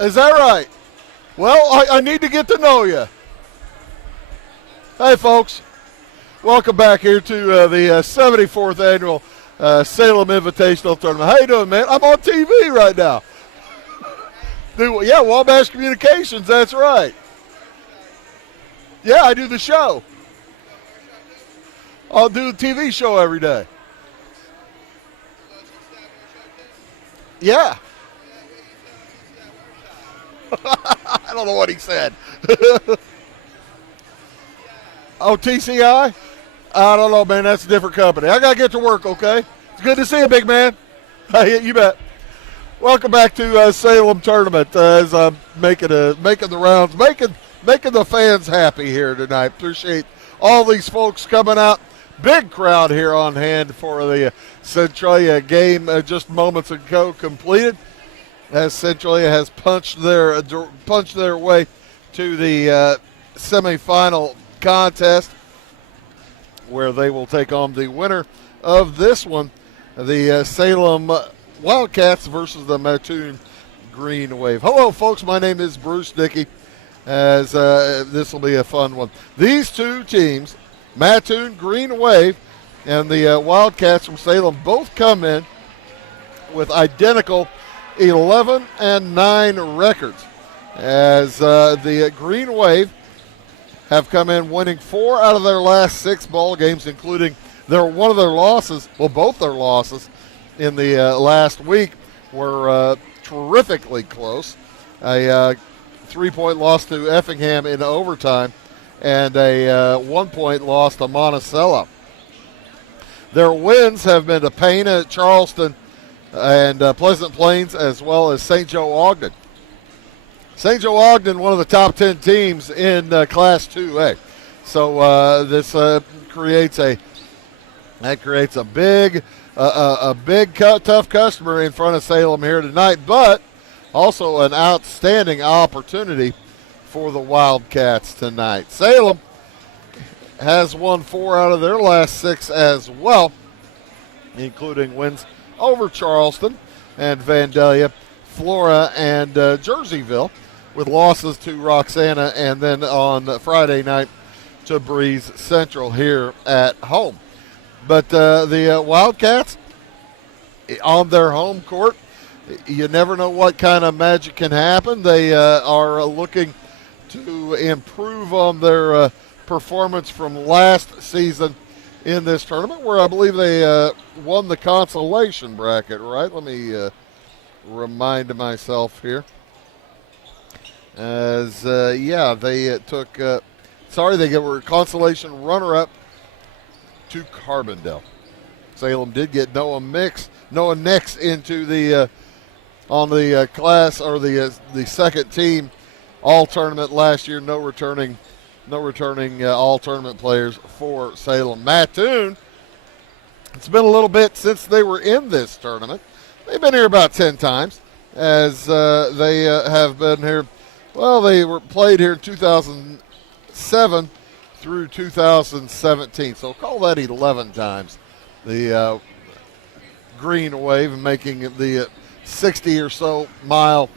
Is that right? Well, I need to get to know you. Hey, folks. Welcome back here to the 74th annual Salem Invitational Tournament. How you doing, man? I'm on TV right now. Yeah, Wabash Communications, that's right. Yeah, I do the show. I'll do the TV show every day. Yeah. I don't know what he said. Oh, TCI? I don't know, man. That's a different company. I got to get to work, okay? It's good to see you, big man. You bet. Welcome back to Salem Tournament as I'm making the rounds, making the fans happy here tonight. Appreciate all these folks coming out. Big crowd here on hand for the Centralia game just moments ago completed, as Centralia has punched their way to the semifinal contest, where they will take on the winner of this one, the Salem Wildcats versus the Mattoon Green Wave. Hello, folks. My name is Bruce Dickey, as this will be a fun one. These two teams, Mattoon Green Wave and the Wildcats from Salem, both come in with identical 11-9 records, as the Green Wave have come in winning 4 out of their last 6 ball games, including both their losses in the last week were terrifically close. A 3-point loss to Effingham in overtime, and a 1-point loss to Monticello. Their wins have been to Pana, Charleston, and Pleasant Plains, as well as St. Joe Ogden. St. Joe Ogden, one of the top 10 teams in Class 2A. So this creates a big, tough customer in front of Salem here tonight, but also an outstanding opportunity for the Wildcats tonight. Salem has won 4 out of their last 6 as well, including wins over Charleston and Vandalia, Flora, and Jerseyville, with losses to Roxana and then on Friday night to Breeze Central here at home. But the Wildcats, on their home court, you never know what kind of magic can happen. They are looking to improve on their performance from last season in this tournament, where I believe they won the consolation bracket, right? Let me remind myself here. As, they took, they were consolation runner-up to Carbondale. Salem did get Noah Nix into the on the class, or the second team all tournament last year. No returning all tournament players for Salem. Mattoon, it's been a little bit since they were in this tournament. They've been here about 10 times, as they have been here. Well, they were played here in 2007 through 2017, so call that 11 times. The Green Wave, making the 60 or so mile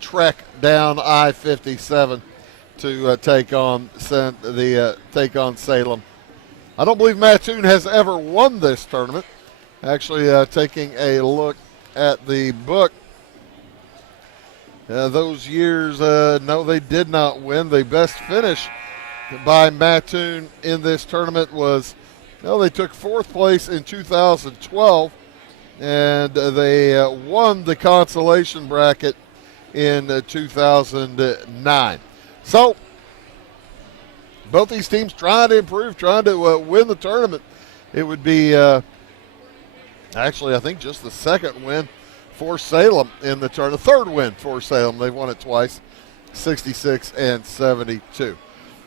trek down I-57 to take on Salem. I don't believe Mattoon has ever won this tournament. Actually, taking a look at the book, those years, no, they did not win. The best finish by Mattoon in this tournament was, they took 4th place in 2012, and they won the consolation bracket in 2009. So, both these teams trying to improve, trying to win the tournament. It would be, actually, I think just the second win for Salem in the tournament. The third win for Salem. They've won it twice, 66 and 72.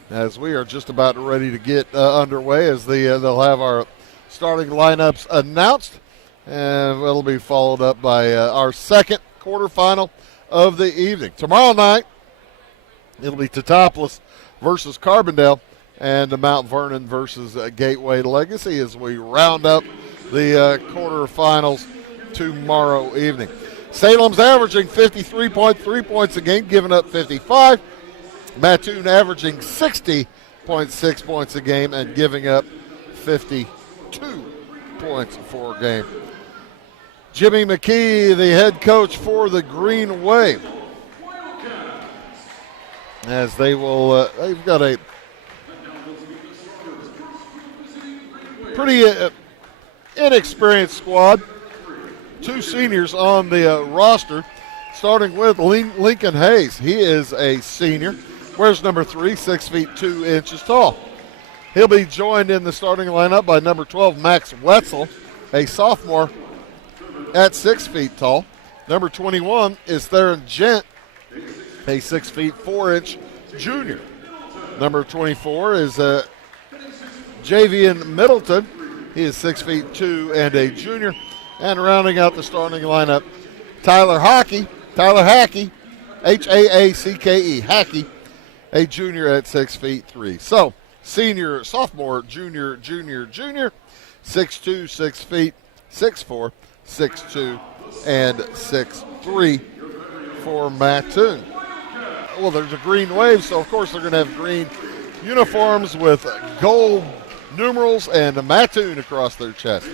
As we are just about ready to get underway, as they'll have our starting lineups announced, and it'll be followed up by our second quarterfinal of the evening. Tomorrow night, it'll be Teutopolis versus Carbondale, and Mount Vernon versus Gateway Legacy, as we round up the quarterfinals tomorrow evening. Salem's averaging 53.3 points a game, giving up 55. Mattoon averaging 60.6 points a game and giving up 52 points for a game. Jimmy McKee, the head coach for the Green Wave, as they will, they've got a pretty inexperienced squad. 2 seniors on the roster, starting with Lincoln Hayes. He is a senior. Wears number 3, 6 feet 2 inches tall. He'll be joined in the starting lineup by number 12, Max Wetzel, a sophomore at 6 feet tall. Number 21 is Theron Gent, a 6 feet 4 inch junior. Number 24 is Javian Middleton. He is 6 feet 2 and a junior. And rounding out the starting lineup, Tyler Hackey, Haacke, Hackey, a junior at 6 feet 3. So, senior, sophomore, junior, 6'2", 6 feet, 6'4", 6'2", and 6'3" for Mattoon. Well, there's a Green Wave, so of course they're going to have green uniforms with gold numerals and a Mattoon across their chest.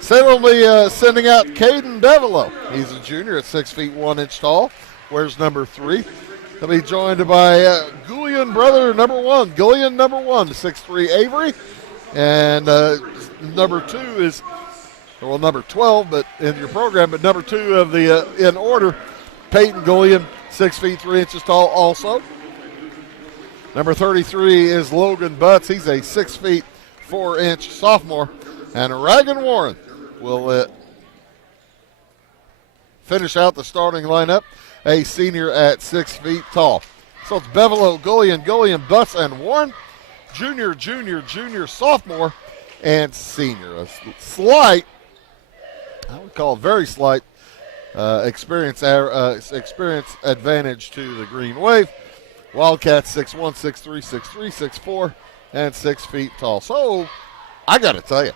Salem will be sending out Caden Devereaux. He's a junior at 6 feet 1 inch tall. Wears number 3. He'll be joined by Gullion brother number 1. Gullion number 1, 6'3" Avery. And number 2 is, well, number 12 but in your program, but number 2 of the in order, Peyton Gullion, 6 feet 3 inches tall also. Number 33 is Logan Butts. He's a 6 feet 4 inch sophomore. And Reagan Warren will finish out the starting lineup, a senior at 6 feet tall. So it's Bevelow, Gullion, Butts, and Warren, junior, sophomore, and senior. A slight, I would call it very slight, experience advantage to the Green Wave. Wildcats 6'1", 6'3", 6'3", 6'4", and 6 feet tall. So I got to tell you,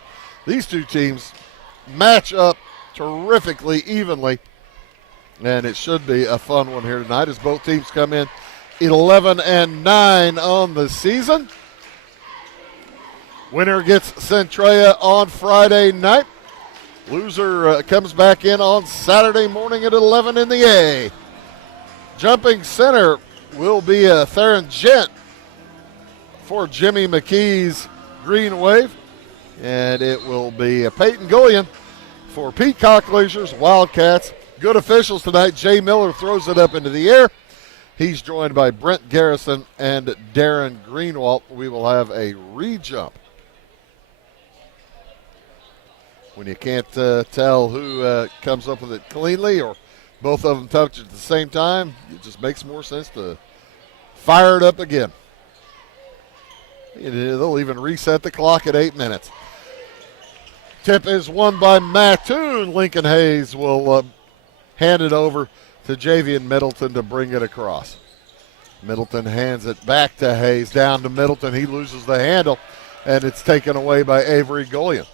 these two teams match up terrifically evenly, and it should be a fun one here tonight as both teams come in 11-9 on the season. Winner gets Centralia on Friday night. Loser comes back in on Saturday morning at 11 in the A. Jumping center will be Theron Gent for Jimmy McKee's Green Wave. And it will be Peyton Gullion for Peacock Leisure's Wildcats. Good officials tonight. Jay Miller throws it up into the air. He's joined by Brent Garrison and Darren Greenwald. We will have a re-jump. When you can't tell who comes up with it cleanly or both of them touch it at the same time, it just makes more sense to fire it up again. They'll even reset the clock at 8 minutes. Tip is won by Mattoon. Lincoln Hayes will hand it over to Javian Middleton to bring it across. Middleton hands it back to Hayes, down to Middleton. He loses the handle, and it's taken away by Avery Gullion.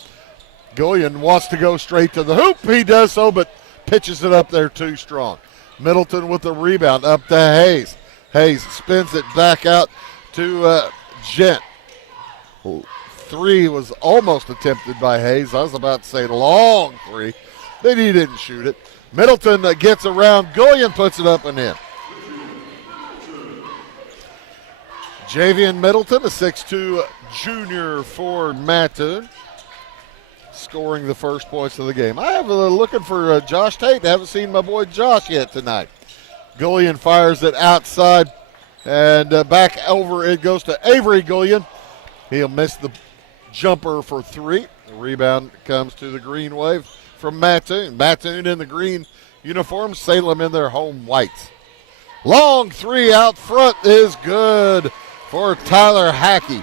Gullion wants to go straight to the hoop. He does so, but pitches it up there too strong. Middleton with the rebound up to Hayes. Hayes spins it back out to Gent. 3 was almost attempted by Hayes. I was about to say long 3, but he didn't shoot it. Middleton gets around. Gullion puts it up and in. Javian Middleton, a 6'2" junior for Mattoon, scoring the first points of the game. I have looking for Josh Tate. I haven't seen my boy Josh yet tonight. Gullion fires it outside, and back over it goes to Avery Gullion. He'll miss the jumper for 3. The rebound comes to the Green Wave from Mattoon. Mattoon in the green uniform, Salem in their home whites. Long 3 out front is good for Tyler Hackey.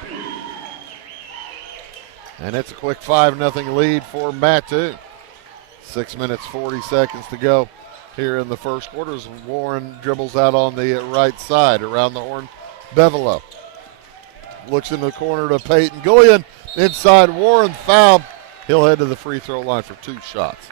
And it's a quick 5-0 lead for Mattoon. 6 minutes, 40 seconds to go here in the first quarter as Warren dribbles out on the right side around the horn. Bevelow looks in the corner to Peyton Gullion. Inside, Warren fouled. He'll head to the free throw line for 2 shots.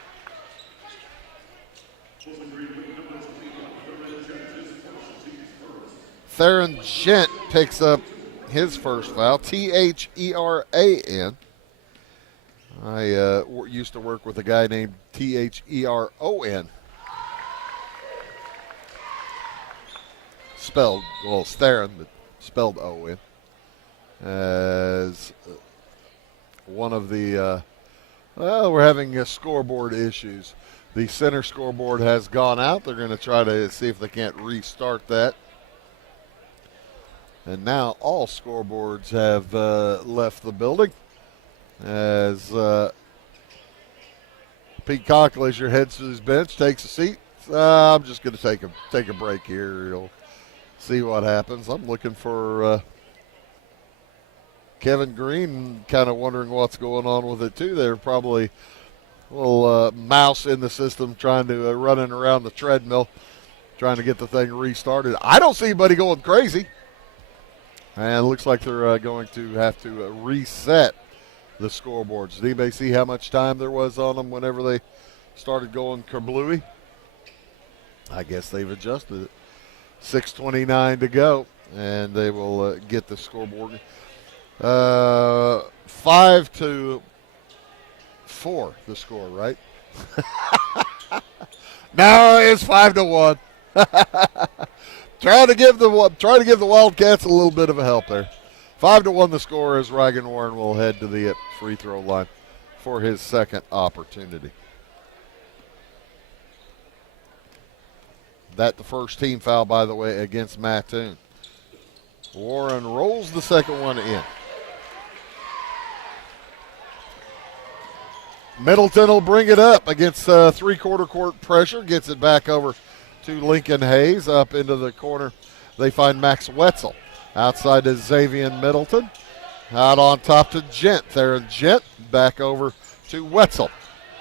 Theron Gent picks up his first foul. Theran. I used to work with a guy named Theron. Spelled, well, it's Theron, but spelled O-N. As one of the, we're having scoreboard issues. The center scoreboard has gone out. They're going to try to see if they can't restart that. And now all scoreboards have left the building. As Pete Cockleasure heads to his bench, takes a seat. I'm just going to take a break here. You'll see what happens. I'm looking for Kevin Green, kind of wondering what's going on with it too. They're probably a little mouse in the system trying to running around the treadmill, trying to get the thing restarted. I don't see anybody going crazy. And it looks like they're going to have to reset the scoreboards. Did anybody see how much time there was on them whenever they started going kablooey? I guess they've adjusted it. 6:29 to go, and they will get the scoreboard. 5-4, the score, right? No, it's 5-1. Try to give the Wildcats a little bit of a help there. 5-1 the score as Reagan Warren will head to the free throw line for his second opportunity. That the first team foul, by the way, against Mattoon. Warren rolls the second one in. Middleton will bring it up against three-quarter court pressure. Gets it back over to Lincoln Hayes. Up into the corner, they find Max Wetzel. Outside to Xavier Middleton. Out on top to Gent. Theron Gent back over to Wetzel.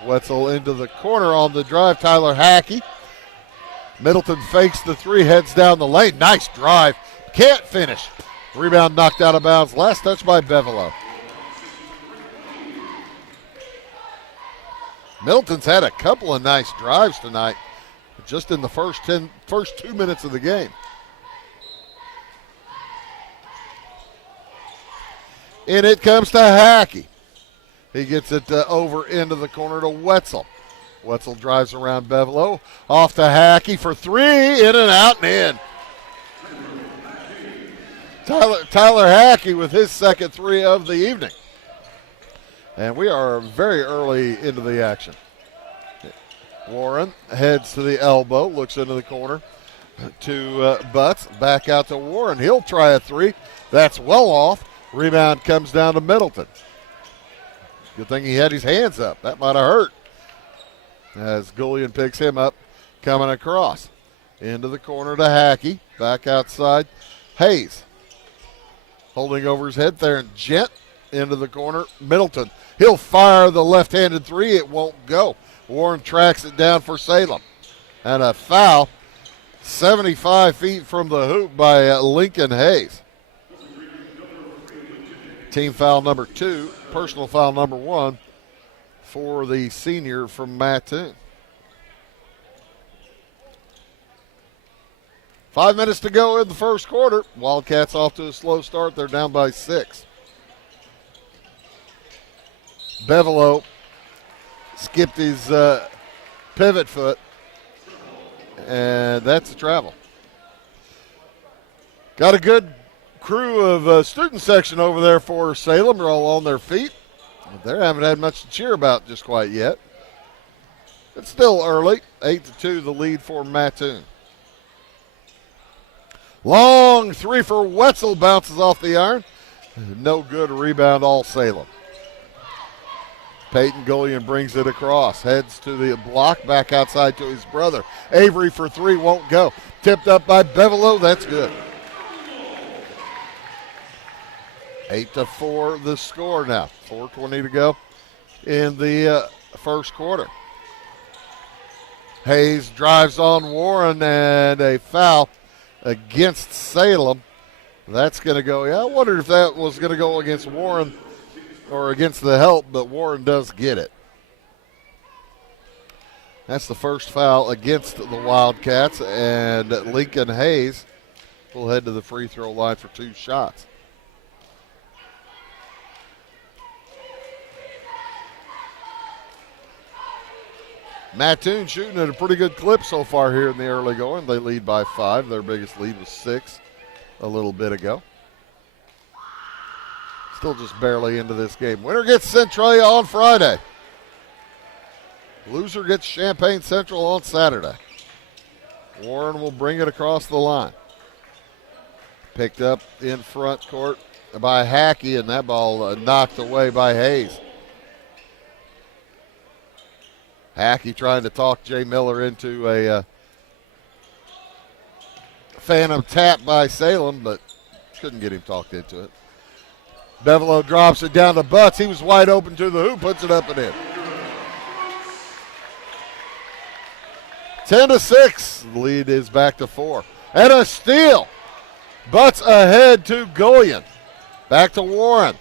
Wetzel into the corner on the drive. Tyler Hackey. Middleton fakes the three, heads down the lane. Nice drive. Can't finish. Rebound knocked out of bounds. Last touch by Bevelo. Middleton's had a couple of nice drives tonight, just in the first 2 minutes of the game. And it comes to Hackey. He gets it over into the corner to Wetzel. Wetzel drives around Bevelo. Off to Hackey for three. In and out and in. Tyler Hackey with his second three of the evening. And we are very early into the action. Warren heads to the elbow, looks into the corner to Butts. Back out to Warren. He'll try a three. That's well off. Rebound comes down to Middleton. Good thing he had his hands up. That might have hurt. As Gullion picks him up, coming across. Into the corner to Hackey. Back outside. Hayes. Holding over his head there. And Gent into the corner. Middleton. He'll fire the left-handed three. It won't go. Warren tracks it down for Salem. And a foul 75 feet from the hoop by Lincoln Hayes. Team foul number 2, personal foul number 1 for the senior from Mattoon. 5 minutes to go in the first quarter. Wildcats off to a slow start. They're down by 6. Bevelo skipped his pivot foot, and that's a travel. Got a good crew of student section over there for Salem. They're all on their feet. They haven't had much to cheer about just quite yet. It's still early. 8-2 the lead for Mattoon. Long three for Wetzel, bounces off the iron. No good, rebound all Salem. Peyton Gullion brings it across, heads to the block, back outside to his brother. Avery for three, won't go. Tipped up by Bevelo, that's good. 8-4 the score now. 4:20 to go in the first quarter. Hayes drives on Warren and a foul against Salem. That's going to go. Yeah, I wondered if that was going to go against Warren or against the help, but Warren does get it. That's the first foul against the Wildcats, and Lincoln Hayes will head to the free throw line for 2 shots. Mattoon shooting at a pretty good clip so far here in the early going. They lead by 5. Their biggest lead was 6 a little bit ago. Still just barely into this game. Winner gets Centralia on Friday. Loser gets Champaign Central on Saturday. Warren will bring it across the line. Picked up in front court by Hackey, and that ball knocked away by Hayes. Hackey trying to talk Jay Miller into a phantom tap by Salem, but couldn't get him talked into it. Bevelow drops it down to Butts. He was wide open to the hoop, puts it up and in. 10-6. The lead is back to 4. And a steal. Butts ahead to Gullion. Back to Warren.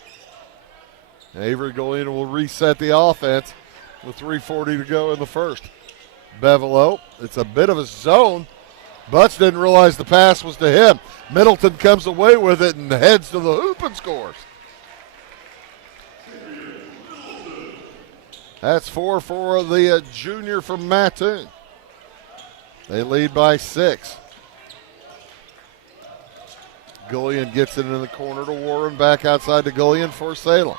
Avery Gullion will reset the offense with 3:40 to go in the first. Bevelow, it's a bit of a zone. Butts didn't realize the pass was to him. Middleton comes away with it and heads to the hoop and scores. That's 4 for the junior from Mattoon. They lead by 6. Gullion gets it in the corner to Warren, back outside to Gullion for Salem.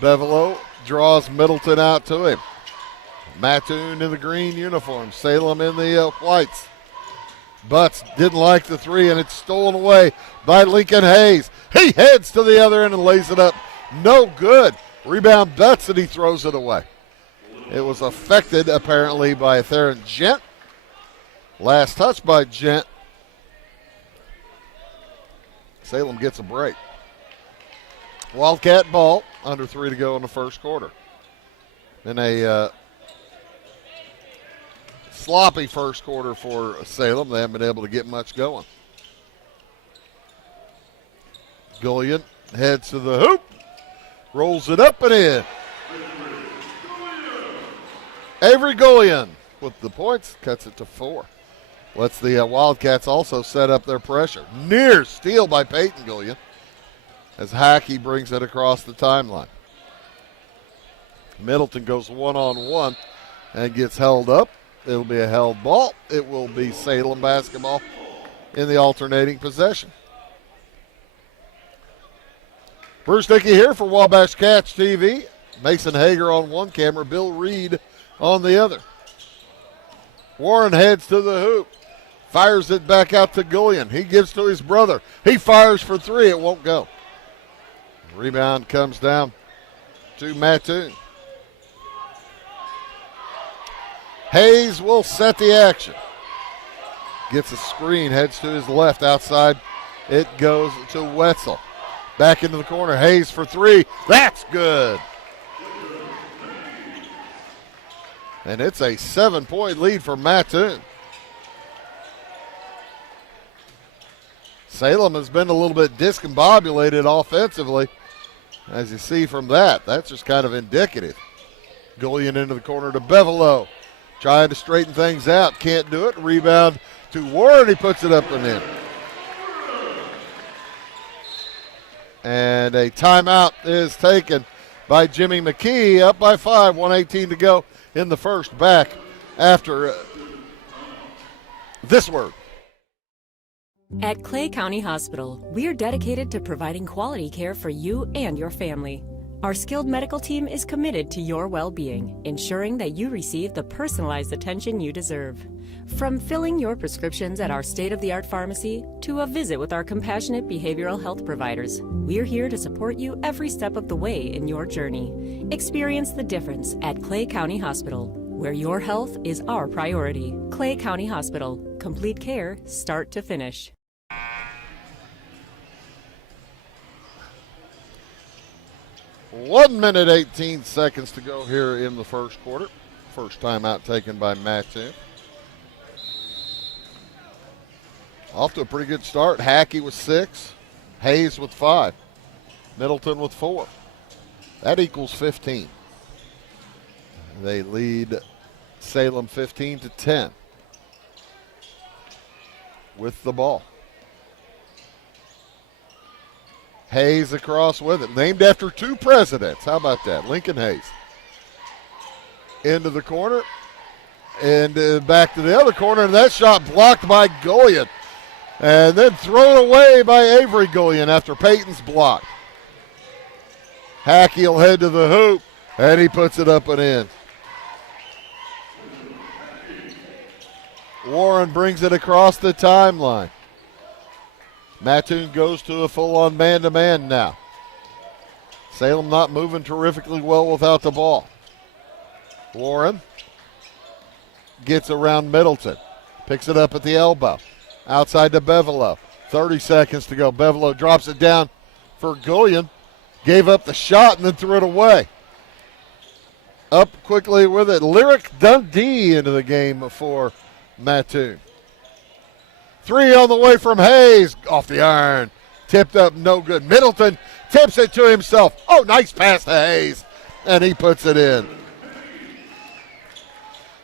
Bevelow draws Middleton out to him. Mattoon in the green uniform, Salem in the whites. Butts didn't like the 3, and it's stolen away by Lincoln Hayes. He heads to the other end and lays it up. No good. Rebound Butts, and he throws it away. It was affected, apparently, by Theron Gent. Last touch by Gent. Salem gets a break. Wildcat ball, under 3 to go in the first quarter. In a sloppy first quarter for Salem. They haven't been able to get much going. Gullion heads to the hoop, rolls it up and in. Avery Gullion with the points, cuts it to 4. Lets the Wildcats also set up their pressure. Near steal by Peyton Gullion as Hackey brings it across the timeline. Middleton goes one-on-one and gets held up. It'll be a held ball. It will be Salem basketball in the alternating possession. Bruce Dickey here for Wabash Cats TV. Mason Hager on one camera, Bill Reed on the other. Warren heads to the hoop. Fires it back out to Gullion. He gives to his brother. He fires for 3. It won't go. Rebound comes down to Mattoon. Hayes will set the action. Gets a screen, heads to his left outside. It goes to Wetzel. Back into the corner. Hayes for 3. That's good. And it's a 7-point lead for Mattoon. Salem has been a little bit discombobulated offensively. As you see from that, that's just kind of indicative. Gullion into the corner to Bevelow. Trying to straighten things out. Can't do it. Rebound to Warren. He puts it up and in. And a timeout is taken by Jimmy McKee. Up by 5. 1:18 to go in the first. Back after this word. At Clay County Hospital, we're dedicated to providing quality care for you and your family. Our skilled medical team is committed to your well-being, ensuring that you receive the personalized attention you deserve. From filling your prescriptions at our state-of-the-art pharmacy to a visit with our compassionate behavioral health providers, we're here to support you every step of the way in your journey. Experience the difference at Clay County Hospital, where your health is our priority. Clay County Hospital, complete care, start to finish. One minute, 18 seconds to go here in the first quarter. First timeout taken by Mattoon. Off to a pretty good start. Hackey with 6. Hayes with 5. Middleton with 4. That equals 15. They lead Salem 15-10 with the ball. Hayes across with it. Named after two presidents. How about that? Lincoln Hayes. Into the corner. And back to the other corner. And that shot blocked by Gullion. And then thrown away by Avery Gullion after Peyton's block. Hackey will head to the hoop. And he puts it up and in. Warren brings it across the timeline. Mattoon goes to a full-on man-to-man now. Salem not moving terrifically well without the ball. Warren gets around Middleton. Picks it up at the elbow. Outside to Bevelo. 30 seconds to go. Bevelo drops it down for Gullion. Gave up the shot and then threw it away. Up quickly with it. Lyric Dundee into the game for Mattoon. Three on the way from Hayes. Off the iron. Tipped up, no good. Middleton tips it to himself. Oh, nice pass to Hayes. And he puts it in.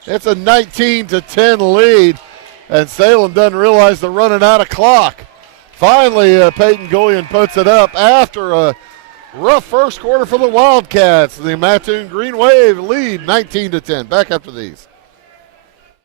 It's a 19-10 lead. And Salem doesn't realize they're running out of clock. Finally, Peyton Gullion puts it up after a rough first quarter for the Wildcats. The Mattoon Green Wave lead 19-10. Back after these.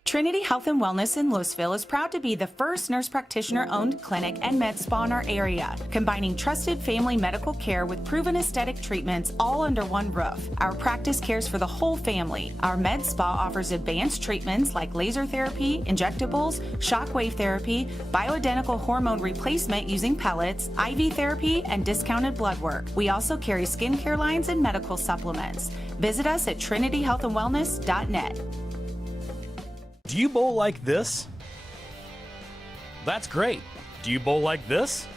Trinity Health and Wellness in Louisville is proud to be the first nurse practitioner-owned clinic and med spa in our area, combining trusted family medical care with proven aesthetic treatments all under one roof. Our practice cares for the whole family. Our med spa offers advanced treatments like laser therapy, injectables, shockwave therapy, bioidentical hormone replacement using pellets, IV therapy, and discounted blood work. We also carry skincare lines and medical supplements. Visit us at trinityhealthandwellness.net. Do you bowl like this? That's great. Do you bowl like this?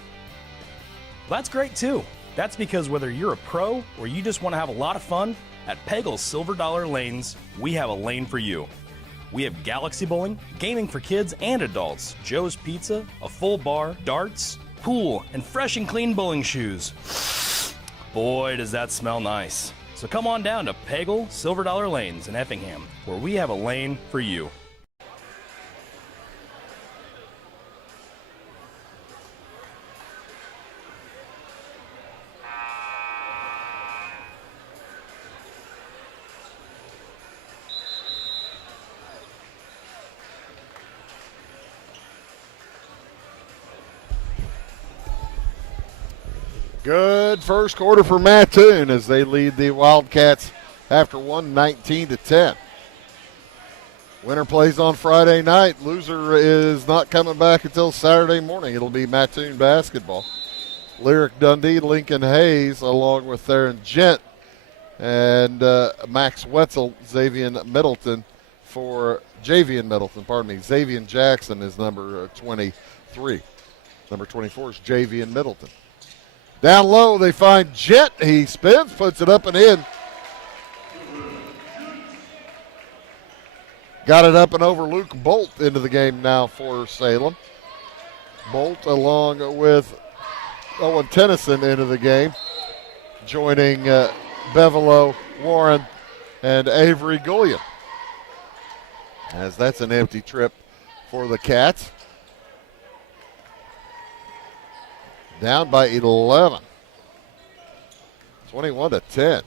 That's great too. That's because whether you're a pro or you just want to have a lot of fun, at Peggle's Silver Dollar Lanes, we have a lane for you. We have galaxy bowling, gaming for kids and adults, Joe's Pizza, a full bar, darts, pool, and fresh and clean bowling shoes. Boy, does that smell nice. So come on down to Peggle Silver Dollar Lanes in Effingham, where we have a lane for you. Good first quarter for Mattoon as they lead the Wildcats after one, 19-10. Winner plays on Friday night. Loser is not coming back until Saturday morning. It'll be Mattoon basketball. Lyric Dundee, Lincoln Hayes, along with Theron Gent and Max Wetzel, Xavier Middleton for Javian Middleton, pardon me. Xavier Jackson is number 23. Number 24 is Javian Middleton. Down low, they find Jet. He spins, puts it up and in. Got it up and over Luke Bolt into the game now for Salem. Bolt along with Owen Tennyson into the game, joining Bevelo, Warren, and Avery Gullion. As that's an empty trip for the Cats. Down by 11. 21-10.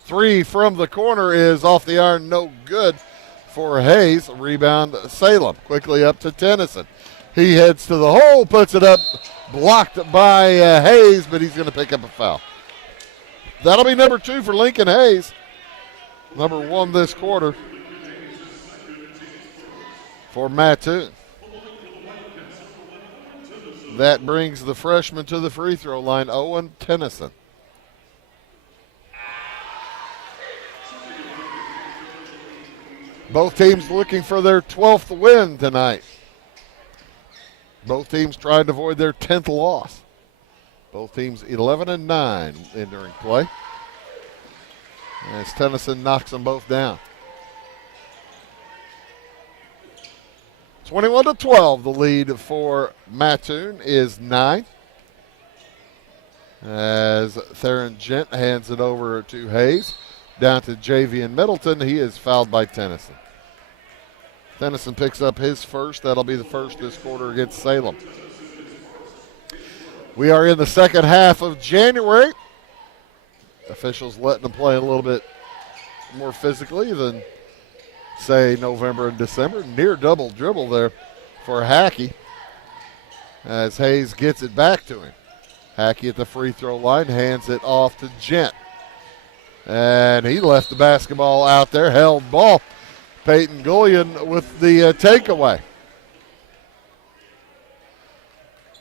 Three from the corner is off the iron, no good for Hayes. Rebound Salem. Quickly up to Tennyson. He heads to the hole, puts it up, blocked by Hayes, but he's going to pick up a foul. That'll be number 2 for Lincoln Hayes. Number 1 this quarter for Mattoon. That brings the freshman to the free throw line, Owen Tennyson. Both teams looking for their 12th win tonight. Both teams trying to avoid their 10th loss. Both teams 11-9 entering play. As Tennyson knocks them both down. 21-12, the lead for Mattoon is 9. As Theron Gent hands it over to Hayes. Down to Javian Middleton. He is fouled by Tennyson. Tennyson picks up his first. That'll be the first this quarter against Salem. We are in the second half of January. Officials letting them play a little bit more physically than, say, November and December. Near double dribble there for Hackey as Hayes gets it back to him. Hackey at the free throw line, hands it off to Gent. And he left the basketball out there, held ball. Peyton Gullion with the takeaway.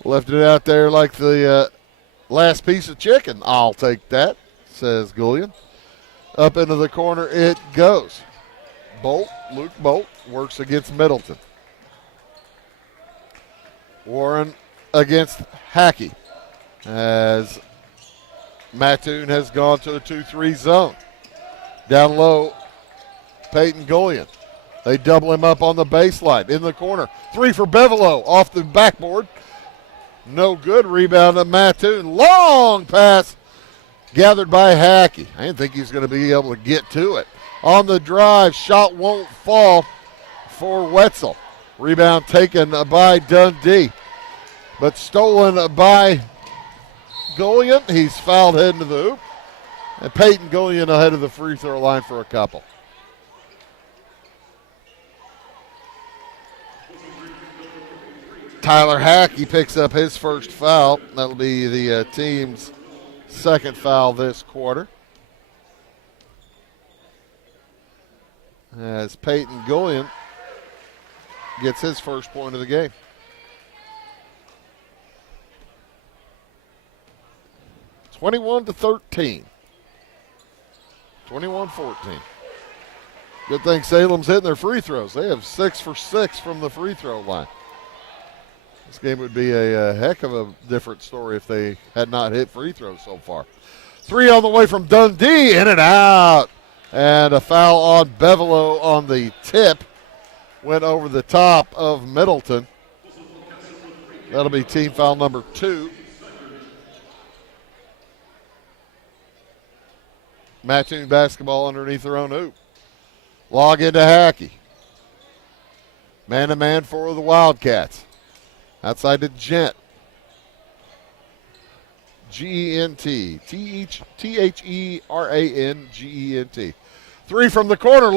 Left it out there like the last piece of chicken. I'll take that, says Gullion. Up into the corner it goes. Luke Bolt works against Middleton. Warren against Hackey as Mattoon has gone to a 2-3 zone. Down low, Peyton Gullion. They double him up on the baseline in the corner. 3 for Bevelo off the backboard. No good. Rebound to Mattoon. Long pass gathered by Hackey. I didn't think he was going to be able to get to it. On the drive, shot won't fall for Wetzel. Rebound taken by Dundee, but stolen by Gullion. He's fouled heading to the hoop. And Peyton Gullion ahead of the free throw line for a couple. Tyler Hackey picks up his first foul. That'll be the team's second foul this quarter. As Peyton Gullion gets his first point of the game. (21-13). 21-14. Good thing Salem's hitting their free throws. They have 6 for 6 from the free throw line. This game would be a heck of a different story if they had not hit free throws so far. 3 on the way from Dundee, in and out. And a foul on Bevelo on the tip. Went over the top of Middleton. That'll be team foul number 2. Mattoon basketball underneath their own hoop. Log into Hackey. Man-to-man for the Wildcats. Outside to Gent. G-E-N-T. T-H-E-R-A-N-G-E-N-T. 3 from the corner.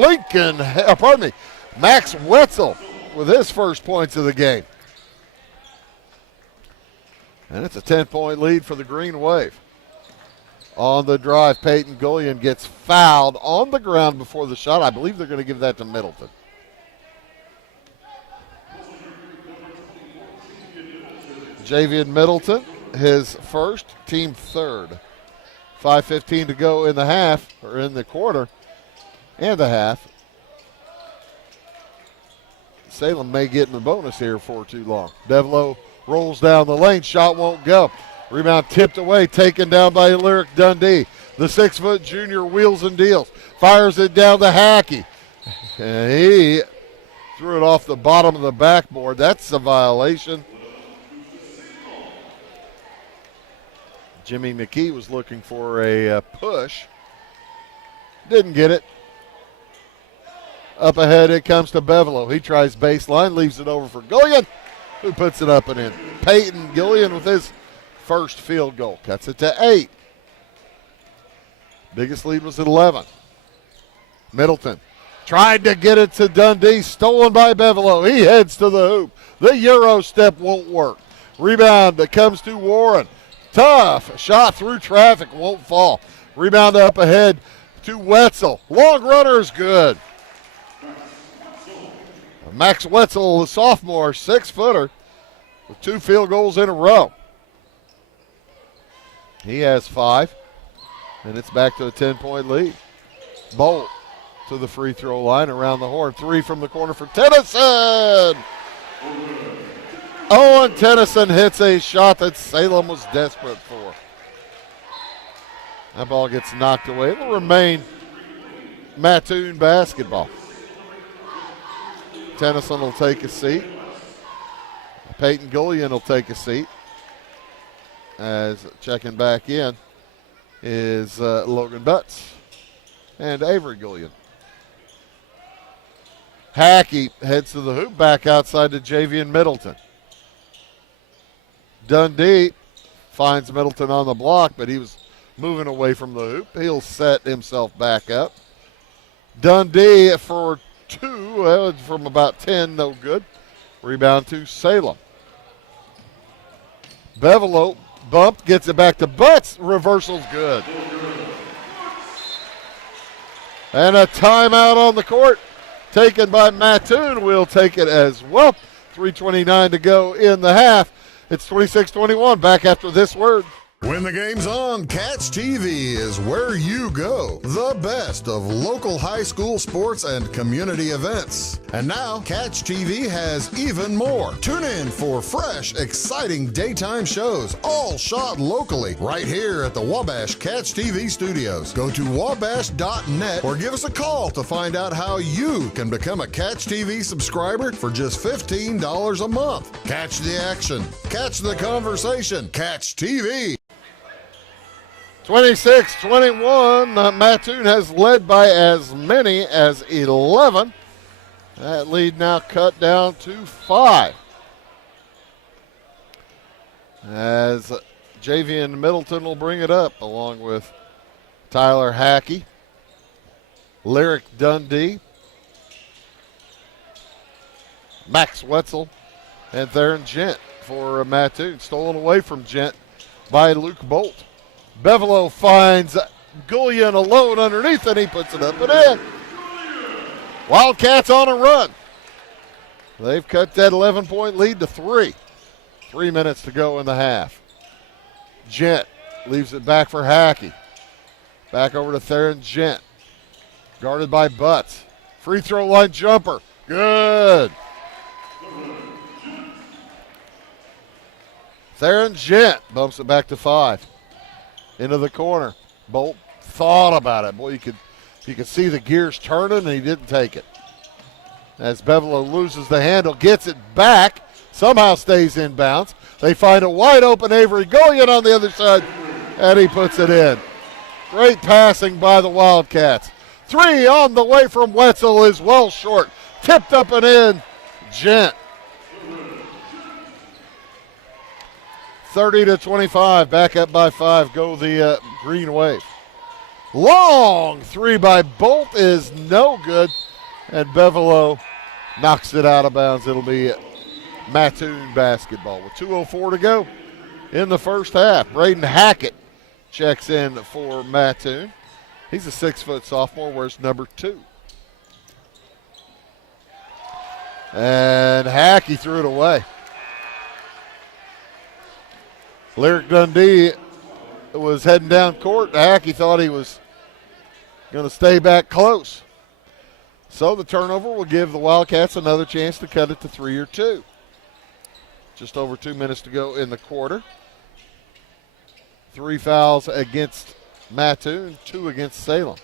Max Wetzel with his first points of the game. And it's a 10-point lead for the Green Wave. On the drive, Peyton Gullion gets fouled on the ground before the shot. I believe they're going to give that to Middleton. Javian Middleton, his first, team third. 5:15 to go in the half, or in the quarter and a half. Salem may get in the bonus here for too long. Bevelo rolls down the lane, shot won't go. Rebound tipped away, taken down by Lyric Dundee. The 6-foot junior wheels and deals. Fires it down to Hackey. And he threw it off the bottom of the backboard. That's a violation. Jimmy McKee was looking for a push. Didn't get it. Up ahead it comes to Bevelo. He tries baseline, leaves it over for Gullion, who puts it up and in. Peyton Gullion with his first field goal. Cuts it to 8. Biggest lead was at 11. Middleton tried to get it to Dundee. Stolen by Bevelo. He heads to the hoop. The Euro step won't work. Rebound that comes to Warren. Tough shot through traffic. Won't fall. Rebound up ahead to Wetzel. Long runner is good. Max Wetzel, the sophomore, 6-footer with 2 field goals in a row. He has 5, and it's back to a 10-point lead. Bolt to the free throw line around the horn. 3 from the corner for Tennyson. Owen Tennyson hits a shot that Salem was desperate for. That ball gets knocked away. It will remain Mattoon basketball. Tennyson will take a seat. Peyton Gullion will take a seat. As checking back in is Logan Butts and Avery Gullion. Hackey heads to the hoop, back outside to Javian Middleton. Dundee finds Middleton on the block, but he was moving away from the hoop. He'll set himself back up. Dundee for 2, from about 10, no good. Rebound to Salem. Bevelo bumped, gets it back to Butts. Reversal's good. And a timeout on the court taken by Mattoon. We'll take it as well. 3:29 to go in the half. It's 26-21. Back after this word. When the game's on, Catch TV is where you go. The best of local high school sports and community events. And now, Catch TV has even more. Tune in for fresh, exciting daytime shows, all shot locally, right here at the Wabash Catch TV studios. Go to wabash.net or give us a call to find out how you can become a Catch TV subscriber for just $15 a month. Catch the action. Catch the conversation. Catch TV. 26-21. Mattoon has led by as many as 11. That lead now cut down to 5. As Javian Middleton will bring it up along with Tyler Hackey, Lyric Dundee, Max Wetzel, and Theron Gent for Mattoon. Stolen away from Gent by Luke Bolt. Bevelo finds Gullion alone underneath, and he puts it up and in. Wildcats on a run. They've cut that 11-point lead to 3. 3 minutes to go in the half. Gent leaves it back for Hackey. Back over to Theron Gent. Guarded by Butts. Free throw line jumper. Good. Theron Gent bumps it back to 5. Into the corner. Bolt thought about it. Boy, you could see the gears turning, and he didn't take it. As Bevelo loses the handle, gets it back, somehow stays in bounds. They find a wide open Avery Gullion on the other side, and he puts it in. Great passing by the Wildcats. 3 on the way from Wetzel is well short. Tipped up and in. Gent. 30-25, back up by 5, go the Green Wave. Long 3 by Bolt is no good, and Bevelo knocks it out of bounds. It'll be Mattoon basketball with 2:04 to go in the first half. Braden Hackett checks in for Mattoon. He's a 6-foot sophomore, wears number 2. And Hackey threw it away. Lyric Dundee was heading down court. Hackey thought he was going to stay back close. So the turnover will give the Wildcats another chance to cut it to 3 or 2. Just over 2 minutes to go in the quarter. 3 fouls against Mattoon, 2 against Salem.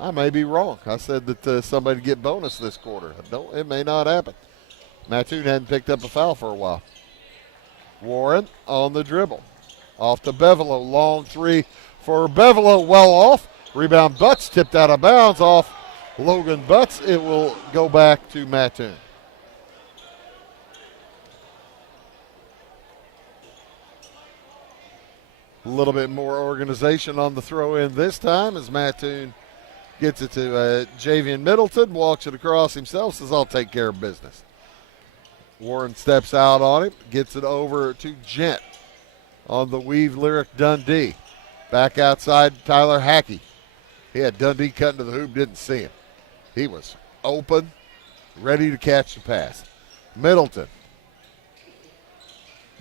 I may be wrong. I said that somebody would get bonus this quarter. It may not happen. Mattoon hadn't picked up a foul for a while. Warren on the dribble. Off to Bevelo. Long 3 for Bevelo. Well off. Rebound Butts tipped out of bounds off Logan Butts. It will go back to Mattoon. A little bit more organization on the throw in this time as Mattoon gets it to Javian Middleton. Walks it across himself. Says, I'll take care of business. Warren steps out on him, gets it over to Gent on the weave. Lyric Dundee. Back outside, Tyler Hackey. He had Dundee cutting to the hoop, didn't see him. He was open, ready to catch the pass. Middleton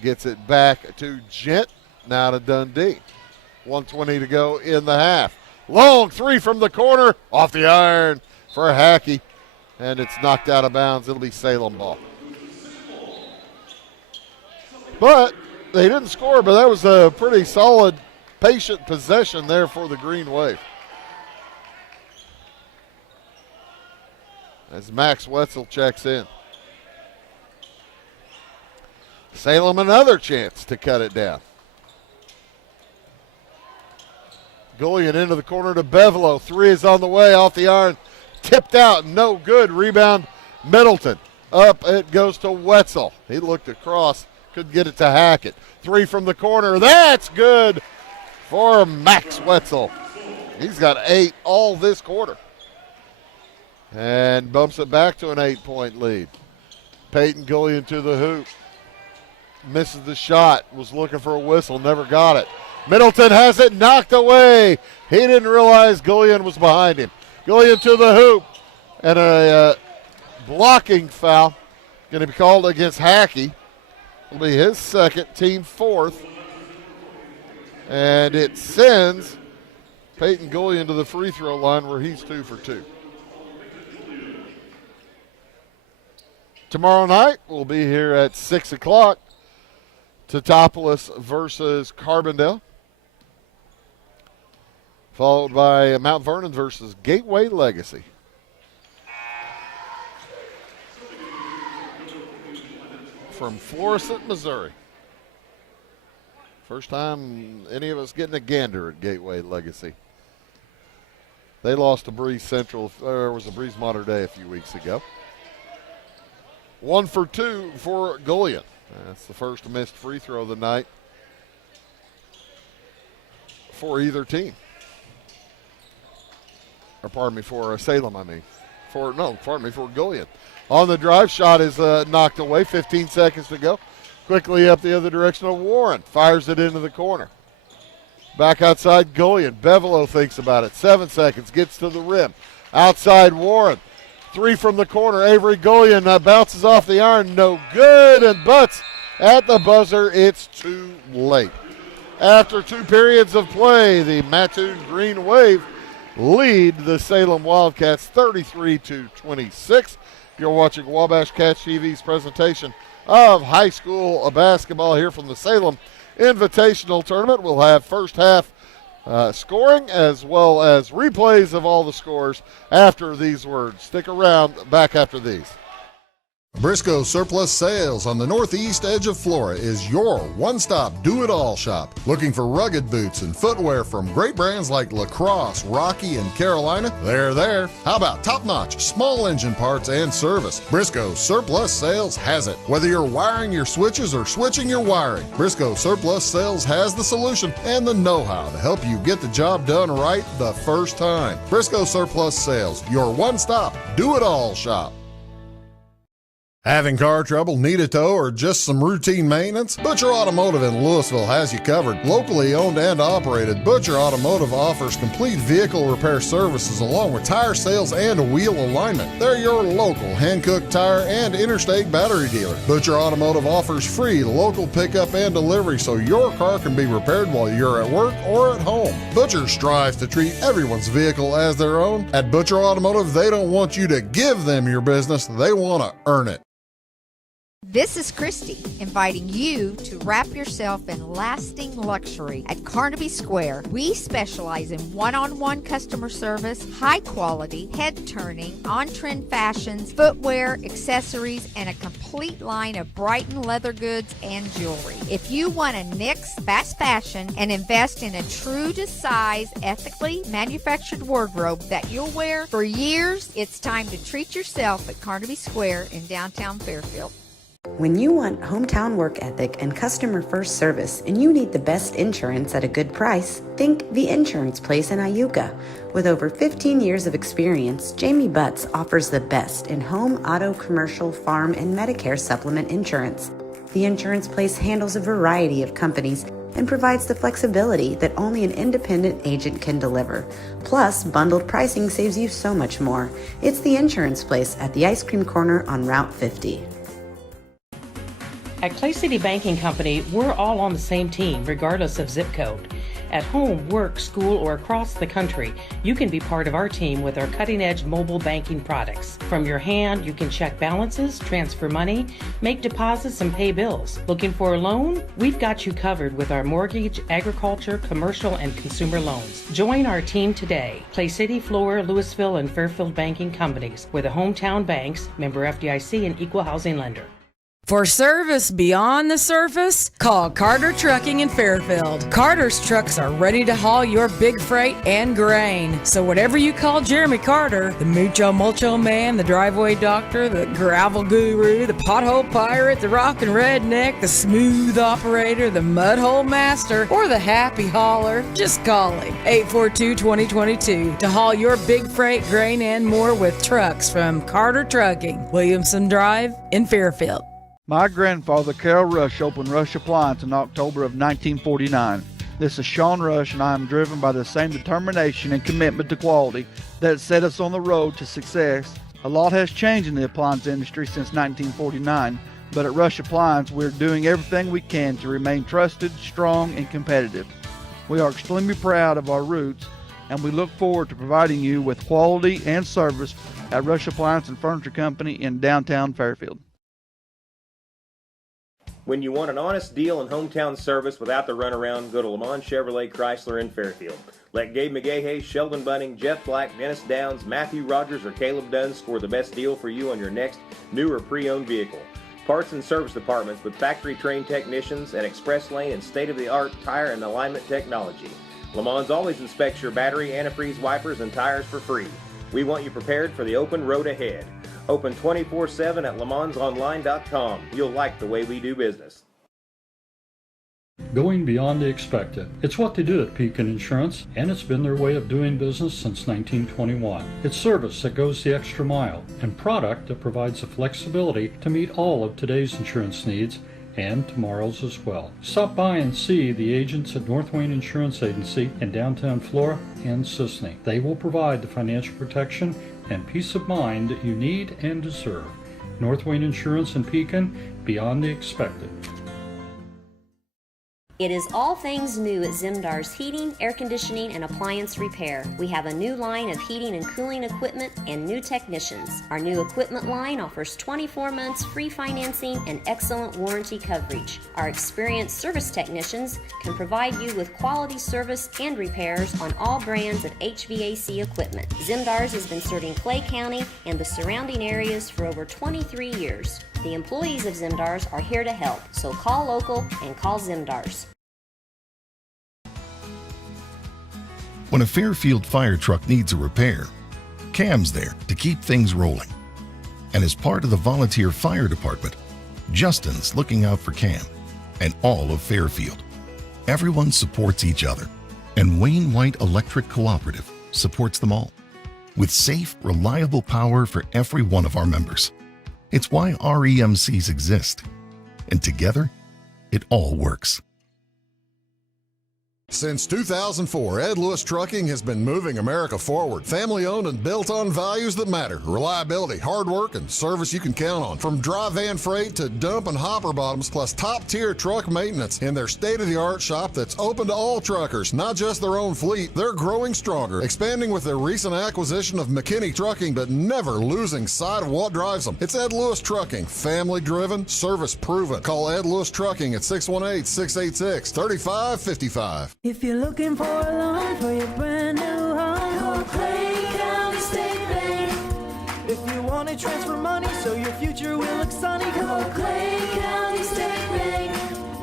gets it back to Gent, now to Dundee. 1:20 to go in the half. Long 3 from the corner, off the iron for Hackey, and it's knocked out of bounds. It'll be Salem ball. But they didn't score, but that was a pretty solid, patient possession there for the Green Wave. As Max Wetzel checks in. Salem another chance to cut it down. Gullion into the corner to Bevelo. 3 is on the way, off the iron. Tipped out, no good. Rebound, Middleton. Up it goes to Wetzel. He looked across. Could get it to Hackett. 3 from the corner. That's good for Max Wetzel. He's got 8 all this quarter. And bumps it back to an 8-point lead. Peyton Gullion to the hoop. Misses the shot. Was looking for a whistle. Never got it. Middleton has it knocked away. He didn't realize Gullion was behind him. Gullion to the hoop. And a blocking foul going to be called against Hackey. It'll be his second, team fourth. And it sends Peyton Gullion to the free throw line where he's 2 for 2. Tomorrow night, we'll be here at 6 o'clock. Teutopolis versus Carbondale. Followed by Mount Vernon versus Gateway Legacy. From Florissant, Missouri. First time any of us getting a gander at Gateway Legacy. They lost to Breeze Central, or was a Breeze Mater Dei a few weeks ago. 1 for 2 for Gullion. That's the first missed free throw of the night for either team. Or pardon me, for Salem, I mean. For Gullion. On the drive, shot is knocked away. 15 seconds to go. Quickly up the other direction of Warren. Fires it into the corner. Back outside Gullion. Bevelo thinks about it. 7 seconds. Gets to the rim. Outside Warren. 3 from the corner. Avery Gullion bounces off the iron. No good. And butts at the buzzer. It's too late. After 2 periods of play, the Mattoon Green Wave lead the Salem Wildcats 33-26. You're watching Wabash Cats TV's presentation of high school basketball here from the Salem Invitational Tournament. We'll have first half scoring as well as replays of all the scores after these words. Stick around, back after these. Briscoe Surplus Sales on the northeast edge of Flora is your one-stop do-it-all shop. Looking for rugged boots and footwear from great brands like Lacrosse, Rocky, and Carolina? They're there. How about top-notch small engine parts and service? Briscoe Surplus Sales has it. Whether you're wiring your switches or switching your wiring, Briscoe Surplus Sales has the solution and the know-how to help you get the job done right the first time. Briscoe Surplus Sales, your one-stop do-it-all shop. Having car trouble, need a tow, or just some routine maintenance? Butcher Automotive in Louisville has you covered. Locally owned and operated, Butcher Automotive offers complete vehicle repair services along with tire sales and wheel alignment. They're your local Hankook tire and interstate battery dealer. Butcher Automotive offers free local pickup and delivery so your car can be repaired while you're at work or at home. Butcher strives to treat everyone's vehicle as their own. At Butcher Automotive, they don't want you to give them your business, they want to earn it. This is Christy, inviting you to wrap yourself in lasting luxury at Carnaby Square. We specialize in one-on-one customer service, high quality, head-turning, on-trend fashions, footwear, accessories, and a complete line of Brighton leather goods and jewelry. If you want to nix fast fashion and invest in a true-to-size, ethically manufactured wardrobe that you'll wear for years, it's time to treat yourself at Carnaby Square in downtown Fairfield. When you want hometown work ethic and customer first service and you need the best insurance at a good price, think The Insurance Place in Iuka. With over 15 years of experience, Jamie Butts offers the best in home, auto, commercial, farm, and Medicare supplement insurance. The Insurance Place handles a variety of companies and provides the flexibility that only an independent agent can deliver. Plus, bundled pricing saves you so much more. It's The Insurance Place at the Ice Cream Corner on Route 50. At Clay City Banking Company, we're all on the same team, regardless of zip code. At home, work, school, or across the country, you can be part of our team with our cutting-edge mobile banking products. From your hand, you can check balances, transfer money, make deposits, and pay bills. Looking for a loan? We've got you covered with our mortgage, agriculture, commercial, and consumer loans. Join our team today. Clay City, Flora, Louisville, and Fairfield Banking Companies. We're the hometown banks, member FDIC, and equal housing lender. For service beyond the surface, call Carter Trucking in Fairfield. Carter's trucks are ready to haul your big freight and grain. So whatever you call Jeremy Carter, the Mucho Mulcho Man, the driveway doctor, the gravel guru, the pothole pirate, the rockin' redneck, the smooth operator, the mudhole master, or the happy hauler, just call him. 842-2022 to haul your big freight, grain, and more with trucks from Carter Trucking, Williamson Drive in Fairfield. My grandfather, Carol Rush, opened Rush Appliance in October of 1949. This is Sean Rush, and I am driven by the same determination and commitment to quality that set us on the road to success. A lot has changed in the appliance industry since 1949, but at Rush Appliance, we're doing everything we can to remain trusted, strong, and competitive. We are extremely proud of our roots, and we look forward to providing you with quality and service at Rush Appliance and Furniture Company in downtown Fairfield. When you want an honest deal and hometown service without the runaround, go to Lamont Chevrolet Chrysler in Fairfield. Let Gabe McGahey, Sheldon Bunning, Jeff Black, Dennis Downs, Matthew Rogers, or Caleb Dunn score the best deal for you on your next new or pre-owned vehicle. Parts and service departments with factory-trained technicians and express lane and state-of-the-art tire and alignment technology. Lamont's always inspects your battery, antifreeze, wipers, and tires for free. We want you prepared for the open road ahead. Open 24/7 at LeMansOnline.com. You'll like the way we do business. Going beyond the expected. It's what they do at Pekin Insurance, and it's been their way of doing business since 1921. It's service that goes the extra mile, and product that provides the flexibility to meet all of today's insurance needs and tomorrow's as well. Stop by and see the agents at North Wayne Insurance Agency in downtown Flora and Sisney. They will provide the financial protection and peace of mind that you need and deserve. North Wayne Insurance in Pekin, beyond the expected. It is all things new at Zimdar's Heating, Air Conditioning, and Appliance Repair. We have a new line of heating and cooling equipment and new technicians. Our new equipment line offers 24 months free financing and excellent warranty coverage. Our experienced service technicians can provide you with quality service and repairs on all brands of HVAC equipment. Zimdar's has been serving Clay County and the surrounding areas for over 23 years. The employees of Zimdar's are here to help, so call local and call Zimdar's. When a Fairfield fire truck needs a repair, Cam's there to keep things rolling. And as part of the volunteer fire department, Justin's looking out for Cam and all of Fairfield. Everyone supports each other, and Wayne White Electric Cooperative supports them all, with safe, reliable power for every one of our members. It's why REMCs exist, and together, it all works. Since 2004, Ed Lewis Trucking has been moving America forward. Family-owned and built on values that matter. Reliability, hard work, and service you can count on. From dry van freight to dump and hopper bottoms, plus top-tier truck maintenance in their state-of-the-art shop that's open to all truckers, not just their own fleet. They're growing stronger, expanding with their recent acquisition of McKinney Trucking, but never losing sight of what drives them. It's Ed Lewis Trucking, family-driven, service-proven. Call Ed Lewis Trucking at 618-686-3555. If you're looking for a loan for your brand new home, call Clay County State Bank. If you want to transfer money so your future will look sunny, call Clay County State Bank.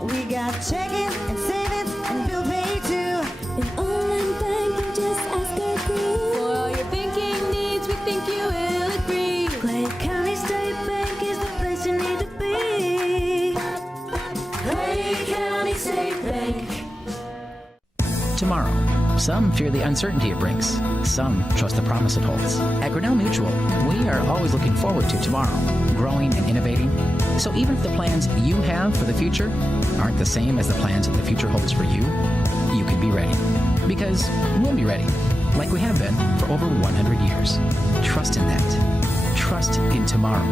We got checking and savings and bill pay too. An online bank, just ask our crew. For all your banking needs, we think you will agree. Clay County State Bank is the place you need to be. Clay County State Bank. Tomorrow. Some fear the uncertainty it brings. Some trust the promise it holds. At Grinnell Mutual, we are always looking forward to tomorrow, growing and innovating. So even if the plans you have for the future aren't the same as the plans that the future holds for you, you can be ready. Because we'll be ready, like we have been for over 100 years. Trust in that. Trust in tomorrow.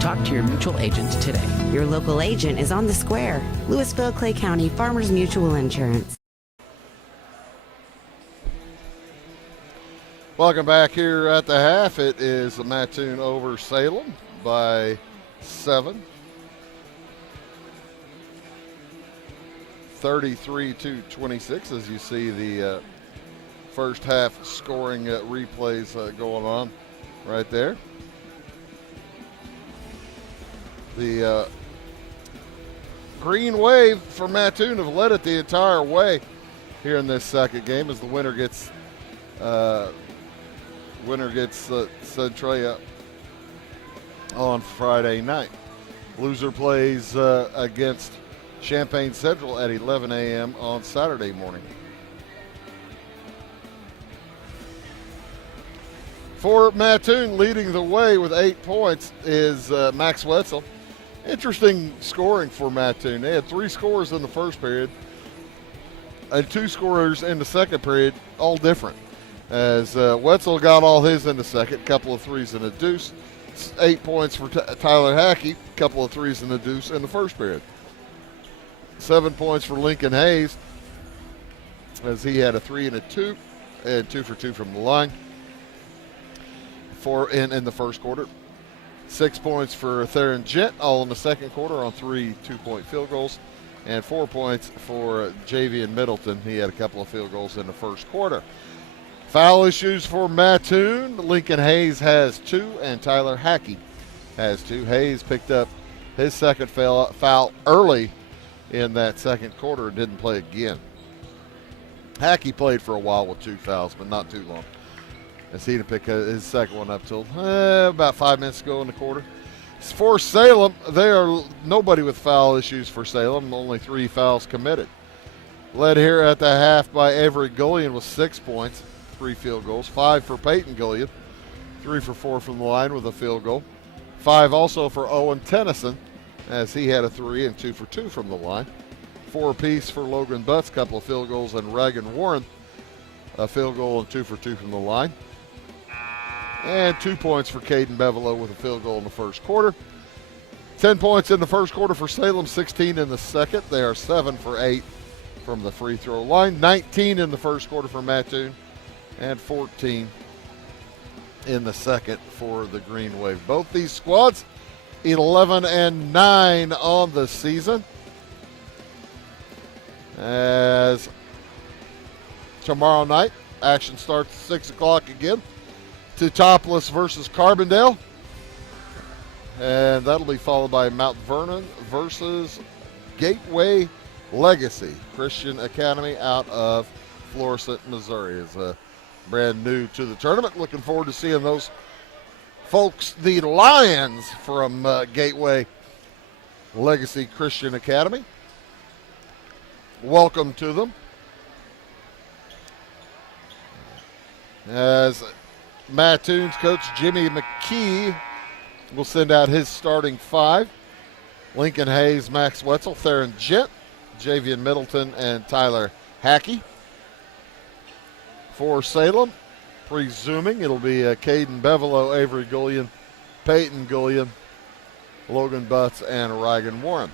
Talk to your mutual agent today. Your local agent is on the square. Louisville, Clay County Farmers Mutual Insurance. Welcome back here at the half. It is Mattoon over Salem by 7. 33-26 as you see the first half scoring replays going on right there. The green wave for Mattoon have led it the entire way here in this second game as the winner gets Centralia on Friday night. Loser plays against Champaign Central at 11 a.m. on Saturday morning. For Mattoon, leading the way with 8 points is Max Wetzel. Interesting scoring for Mattoon. They had 3 scorers in the first period and 2 scorers in the second period, all different. As Wetzel got all his in the second, couple of threes and a deuce. 8 points for Tyler Hackey, couple of threes and a deuce in the first period. 7 points for Lincoln Hayes, as he had a 3 and a 2, and 2 for 2 from the line in the first quarter. 6 points for Theron Gent, all in the second quarter on 3 2-point field goals, and 4 points for Javian Middleton. He had a couple of field goals in the first quarter. Foul issues for Mattoon. Lincoln Hayes has 2, and Tyler Hackey has 2. Hayes picked up his second foul early in that second quarter and didn't play again. Hackey played for a while with 2 fouls, but not too long, as he didn't pick his second one up till about 5 minutes ago in the quarter. For Salem, they are nobody with foul issues for Salem, only 3 fouls committed. Led here at the half by Avery Gullion with 6 points, 3 field goals. 5 for Peyton Gullion, 3 for 4 from the line with a field goal. 5 also for Owen Tennyson, as he had a 3 and 2 for 2 from the line. 4 apiece for Logan Butts, couple of field goals, and Reagan Warren, a field goal and 2 for 2 from the line. And 2 points for Caden Bevelow with a field goal in the first quarter. 10 points in the first quarter for Salem, 16 in the second. They are 7 for 8 from the free throw line. 19 in the first quarter for Mattoon, and 14 in the second for the Green Wave. Both these squads 11 and 9 on the season. As tomorrow night, action starts at 6 o'clock again. Topless versus Carbondale. And that'll be followed by Mount Vernon versus Gateway Legacy Christian Academy out of Florissant, Missouri. Is brand new to the tournament. Looking forward to seeing those folks, the Lions from Gateway Legacy Christian Academy. Welcome to them. As Mattoon's coach Jimmy McKee will send out his starting 5. Lincoln Hayes, Max Wetzel, Theron Gent, Javian Middleton, and Tyler Hackey. For Salem, presuming it'll be Caden Bevelow, Avery Gullion, Peyton Gullion, Logan Butts, and Reagan Warren.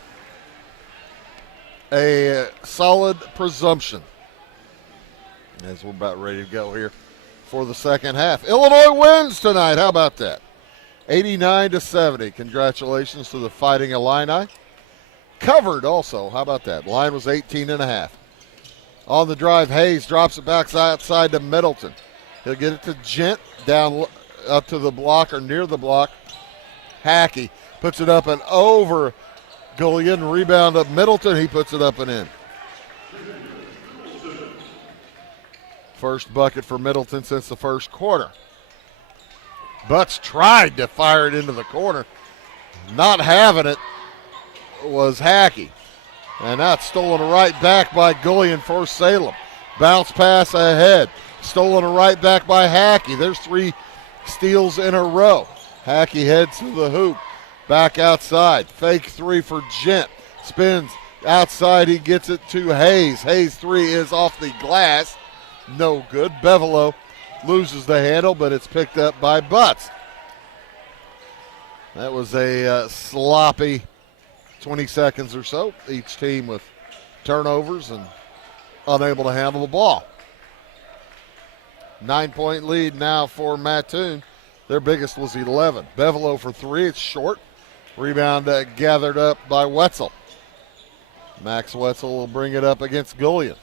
A solid presumption, as we're about ready to go here for the second half. Illinois wins tonight. How about that? 89-70. Congratulations to the Fighting Illini. Covered also. How about that? Line was 18.5. On the drive, Hayes drops it back outside to Middleton. He'll get it to Gent, down up to the block or near the block. Hackey puts it up and over Gullion. Rebound up Middleton. He puts it up and in. First bucket for Middleton since the first quarter. Butts tried to fire it into the corner. Not having it was Hackey. And that's stolen right back by Gullion for Salem. Bounce pass ahead. Stolen right back by Hackey. There's 3 steals in a row. Hackey heads to the hoop. Back outside. Fake 3 for Gent. Spins outside. He gets it to Hayes. Hayes 3 is off the glass. No good. Bevelow loses the handle, but it's picked up by Butts. That was a sloppy 20 seconds or so. Each team with turnovers and unable to handle the ball. 9-point lead now for Mattoon. Their biggest was 11. Bevelow for 3. It's short. Rebound gathered up by Wetzel. Max Wetzel will bring it up against Gullion.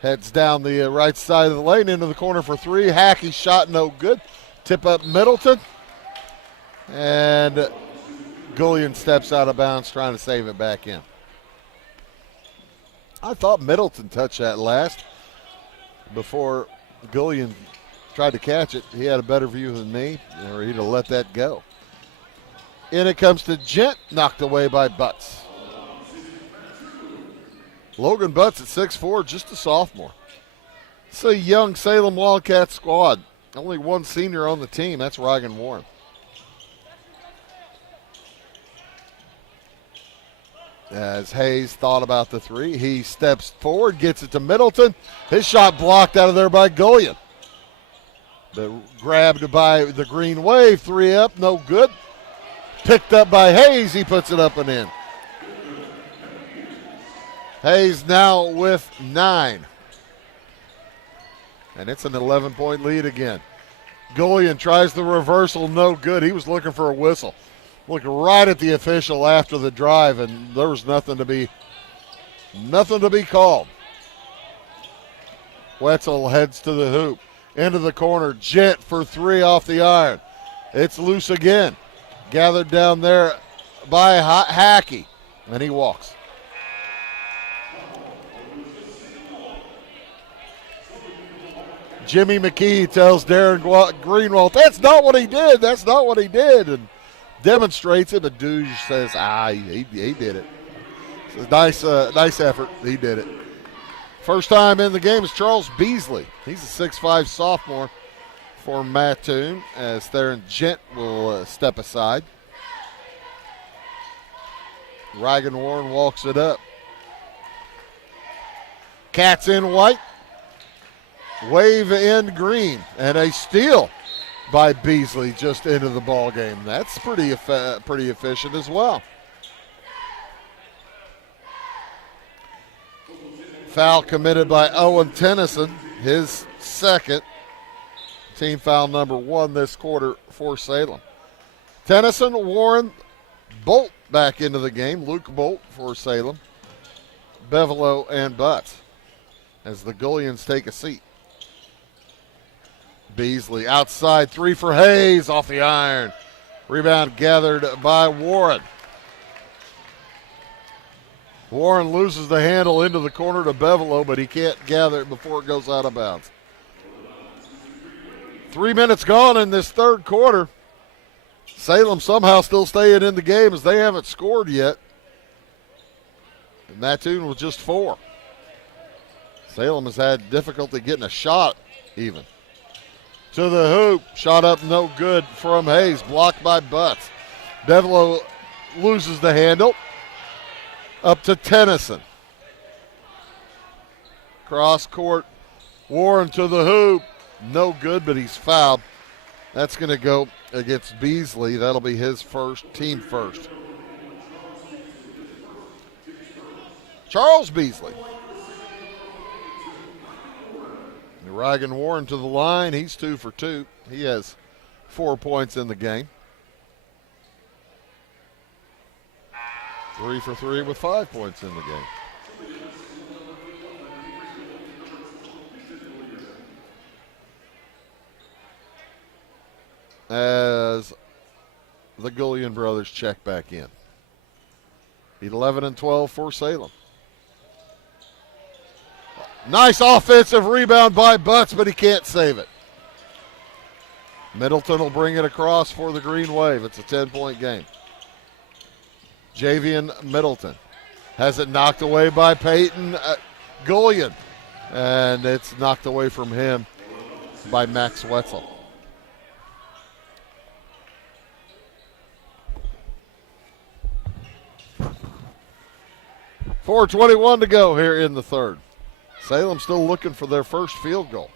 Heads down the right side of the lane into the corner for 3. Hackey shot no good. Tip up Middleton. And Gullion steps out of bounds trying to save it back in. I thought Middleton touched that last before Gullion tried to catch it. He had a better view than me, or he'd have let that go. In it comes to Gent, knocked away by Butts. Logan Butts at 6'4", just a sophomore. It's a young Salem Wildcat squad. Only one senior on the team. That's Ryan Warren. As Hayes thought about the three, he steps forward, gets it to Middleton. His shot blocked out of there by Gullion. Grabbed by the Green Wave, 3 up, no good. Picked up by Hayes, he puts it up and in. Hayes now with 9. And it's an 11-point lead again. Gullion tries the reversal, no good. He was looking for a whistle. Looked right at the official after the drive, and there was nothing to be called. Wetzel heads to the hoop. Into the corner, Gent for 3 off the iron. It's loose again. Gathered down there by Hackey, and he walks. Jimmy McKee tells Darren Greenwald, that's not what he did, and demonstrates it, but Duge says, he did it. It's a nice effort, he did it. First time in the game is Charles Beasley. He's a 6'5" sophomore for Mattoon, as Theron Gent will step aside. Ryan Warren walks it up. Cats in white. Wave in green, and a steal by Beasley just into the ball game. That's pretty efficient as well. Foul committed by Owen Tennyson, his second. Team foul number 1 this quarter for Salem. Tennyson, Warren, Bolt back into the game. Luke Bolt for Salem. Bevelo and Butts as the Gullions take a seat. Beasley outside, 3 for Hayes off the iron. Rebound gathered by Warren. Warren loses the handle into the corner to Bevelo, but he can't gather it before it goes out of bounds. 3 minutes gone in this third quarter. Salem somehow still staying in the game as they haven't scored yet. And Mattoon was just 4. Salem has had difficulty getting a shot even. To the hoop, shot up no good from Hayes, blocked by Butts. Bevelo loses the handle. Up to Tennyson. Cross court, Warren to the hoop. No good, but he's fouled. That's going to go against Beasley. That'll be his team first. Charles Beasley. Ryan Warren to the line. He's 2 for 2. He has 4 points in the game. 3 for 3 with 5 points in the game. As the Gullion brothers check back in. 11 and 12 for Salem. Nice offensive rebound by Butts, but he can't save it. Middleton will bring it across for the Green Wave. It's a 10-point game. Javian Middleton has it knocked away by Peyton Gullion, and it's knocked away from him by Max Wetzel. .421 to go here in the third. Salem still looking for their first field goal.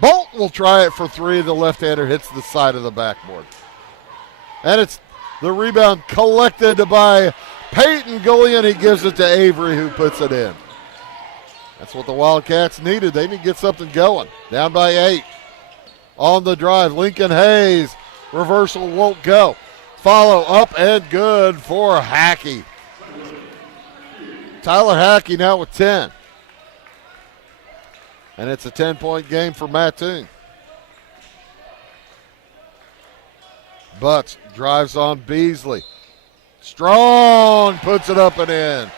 Bolt will try it for 3. The left-hander hits the side of the backboard. And it's the rebound collected by Peyton Gullion. He gives it to Avery, who puts it in. That's what the Wildcats needed. They need to get something going. Down by 8. On the drive, Lincoln Hayes. Reversal won't go. Follow up and good for Hackey. Tyler Hackey now with 10. And it's a 10-point game for Mattoon. Butts drives on Beasley. Strong puts it up and in.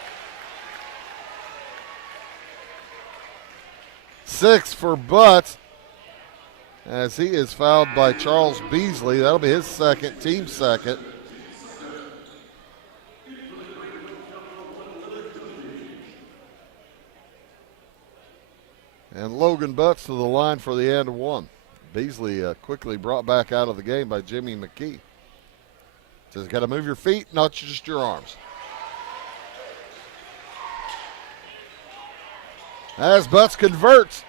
6 for Butts as he is fouled by Charles Beasley. That'll be his second, team second. And Logan Butts to the line for the and one. Beasley quickly brought back out of the game by Jimmy McKee. Says, got to move your feet, not just your arms. As Butts converts,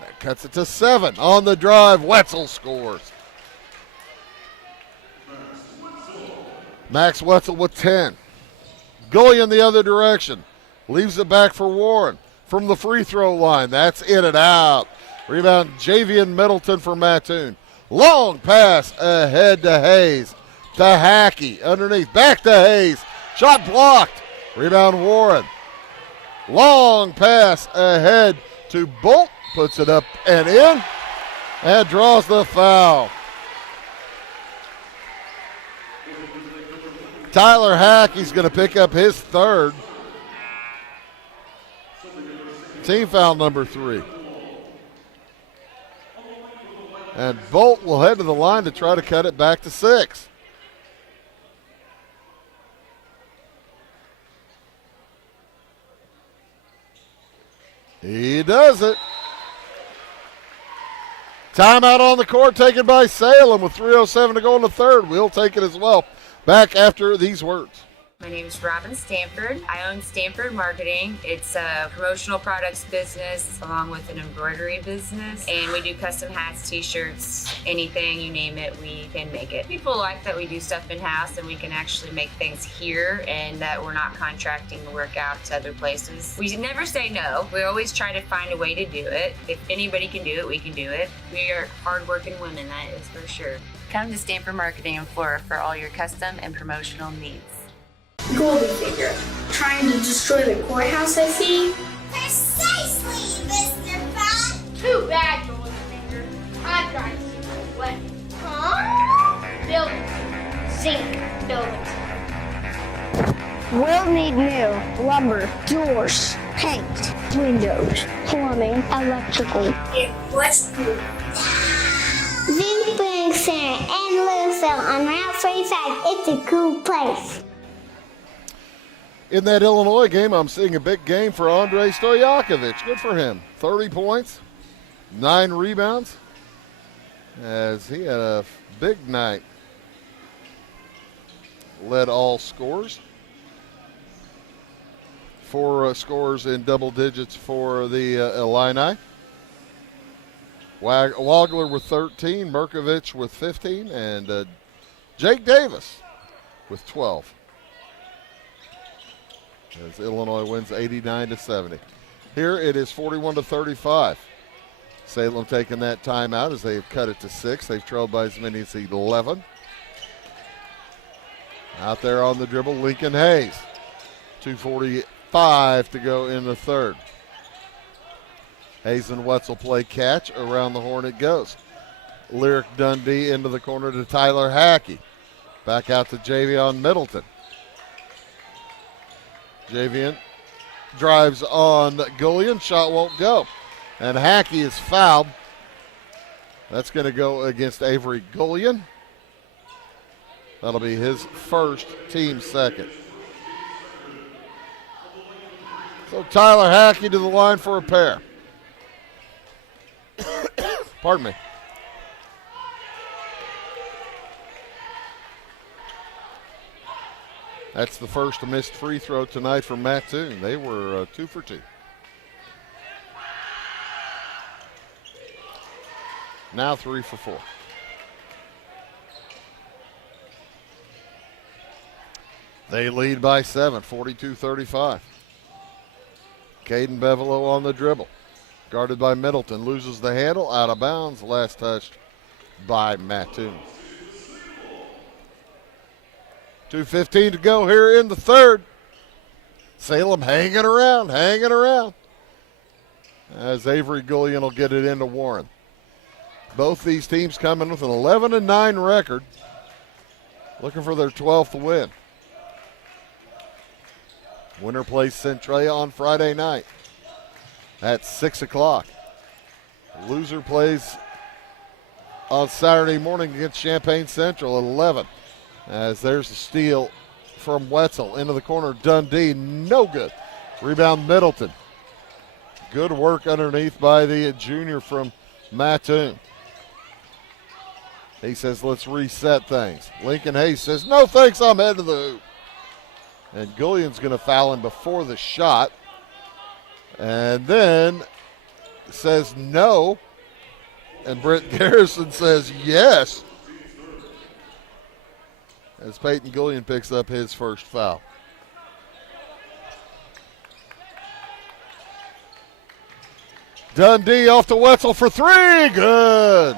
that cuts it to 7. On the drive, Wetzel scores. Max Wetzel with 10. Gullion the other direction. Leaves it back for Warren from the free throw line. That's in and out. Rebound, Javian Middleton for Mattoon. Long pass ahead to Hayes. To Hackey. Underneath. Back to Hayes. Shot blocked. Rebound, Warren. Long pass ahead to Bolt. Puts it up and in. And draws the foul. Tyler Hackey's going to pick up his third. Team foul number 3. And Bolt will head to the line to try to cut it back to 6. He does it. Timeout on the court taken by Salem with 3:07 to go in the third. We'll take it as well. Back after these words. My name is Robin Stanford. I own Stanford Marketing. It's a promotional products business along with an embroidery business. And we do custom hats, t-shirts, anything, you name it, we can make it. People like that we do stuff in-house and we can actually make things here and that we're not contracting the work out to other places. We never say no. We always try to find a way to do it. If anybody can do it, we can do it. We are hardworking women, that is for sure. Come to Stanford Marketing in Florida for all your custom and promotional needs. Golden Finger, trying to destroy the courthouse, I see. Precisely, Mr. Bud. Too bad, Golden Finger. I'm trying to see the way. Huh? Buildings. Zinc buildings. We'll need new lumber, doors, paint, windows, plumbing, electrical. And what's new? Zinc Building Center and Louisville on Route 45. It's a cool place. In that Illinois game, I'm seeing a big game for Andrei Stojakovic. Good for him. 30 points, 9 rebounds, as he had a big night. Led all scores. 4 scores in double digits for the Illini. Wagler with 13, Merkovich with 15, and Jake Davis with 12. As Illinois wins 89-70. Here it is 41-35. Salem taking that timeout as they've cut it to 6. They've trailed by as many as 11. Out there on the dribble, Lincoln Hayes. 2:45 to go in the third. Hayes and Wetzel play catch. Around the horn it goes. Lyric Dundee into the corner to Tyler Hackey. Back out to Javion Middleton. Javian drives on Gullion. Shot won't go. And Hackey is fouled. That's going to go against Avery Gullion. That'll be his first, team second. So Tyler Hackey to the line for a pair. Pardon me. That's the first missed free throw tonight from Mattoon. They were 2 for 2. Now 3 for 4. They lead by 7, 42-35. Caden Bevelo on the dribble. Guarded by Middleton. Loses the handle. Out of bounds. Last touched by Mattoon. 2:15 to go here in the third. Salem hanging around. As Avery Gullion will get it into Warren. Both these teams coming with an 11-9 record. looking for their 12th win. Winner plays Centralia on Friday night at 6 o'clock. Loser plays on Saturday morning against Champaign Central at 11. As there's the steal from Wetzel into the corner. Dundee, no good. Rebound Middleton. Good work underneath by the junior from Mattoon. He says, let's reset things. Lincoln Hayes says, no thanks, I'm heading to the hoop. And Gullion's going to foul him before the shot. And then says no. And Brent Garrison says yes. As Peyton Gullion picks up his first foul. Dundee off to Wetzel for three. Good.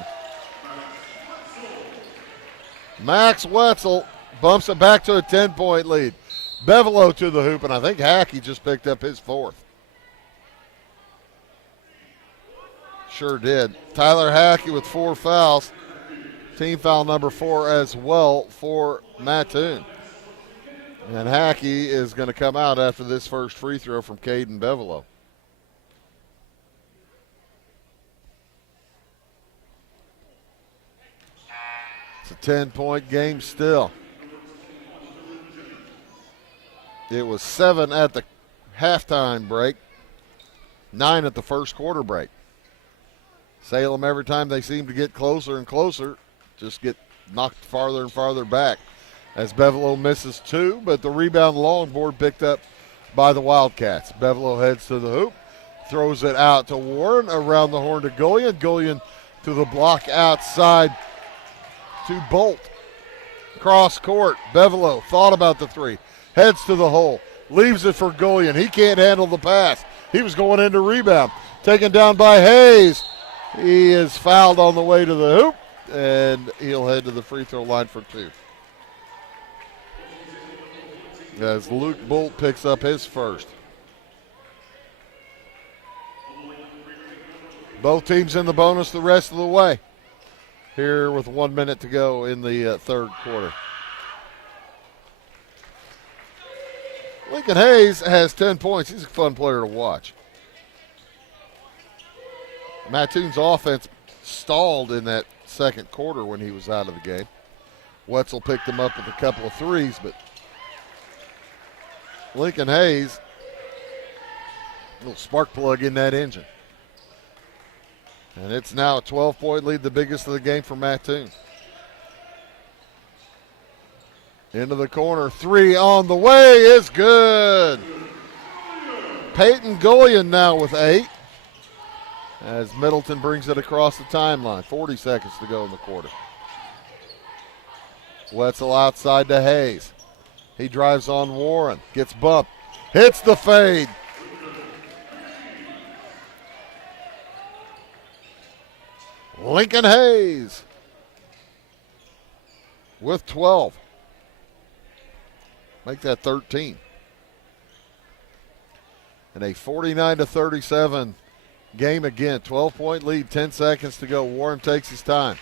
Max Wetzel bumps it back to a 10-point lead. Bevelo to the hoop, and I think Hackey just picked up his fourth. Sure did. Tyler Hackey with 4 fouls. Team foul number 4 as well for Mattoon. And Hackey is going to come out after this first free throw from Caden Bevelo. It's a 10-point game still. It was 7 at the halftime break, 9 at the first quarter break. Salem, every time they seem to get closer and closer, just get knocked farther and farther back. As Bevelo misses 2, but the rebound long board picked up by the Wildcats. Bevelo heads to the hoop, throws it out to Warren, around the horn to Gullion. Gullion to the block outside to Bolt. Cross court, Bevelo thought about the 3. Heads to the hole, leaves it for Gullion. He can't handle the pass. He was going into rebound. Taken down by Hayes. He is fouled on the way to the hoop, and he'll head to the free throw line for 2. As Luke Bolt picks up his first. Both teams in the bonus the rest of the way. Here with 1 minute to go in the third quarter. Lincoln Hayes has 10 points. He's a fun player to watch. Mattoon's offense stalled in that second quarter when he was out of the game. Wetzel picked him up with a couple of threes, but Lincoln Hayes, a little spark plug in that engine. And it's now a 12-point lead, the biggest of the game for Mattoon. Into the corner, 3 on the way is good. Peyton Gullion now with 8. As Middleton brings it across the timeline. 40 seconds to go in the quarter. Wetzel outside to Hayes. He drives on Warren, gets bumped, hits the fade. Lincoln Hayes with 12. Make that 13. And a 49-37 game again. 12-point lead, 10 seconds to go. Warren takes his time.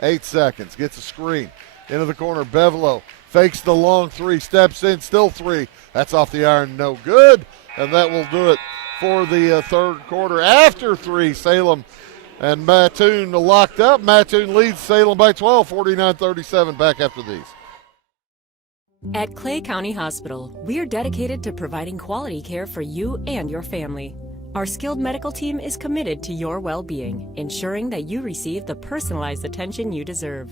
8 seconds, gets a screen. Into the corner, Bevelo fakes the long 3, steps in, still 3. That's off the iron, no good. And that will do it for the third quarter. After 3, Salem and Mattoon locked up. Mattoon leads Salem by 12, 49-37. Back after these. At Clay County Hospital, we are dedicated to providing quality care for you and your family. Our skilled medical team is committed to your well-being, ensuring that you receive the personalized attention you deserve.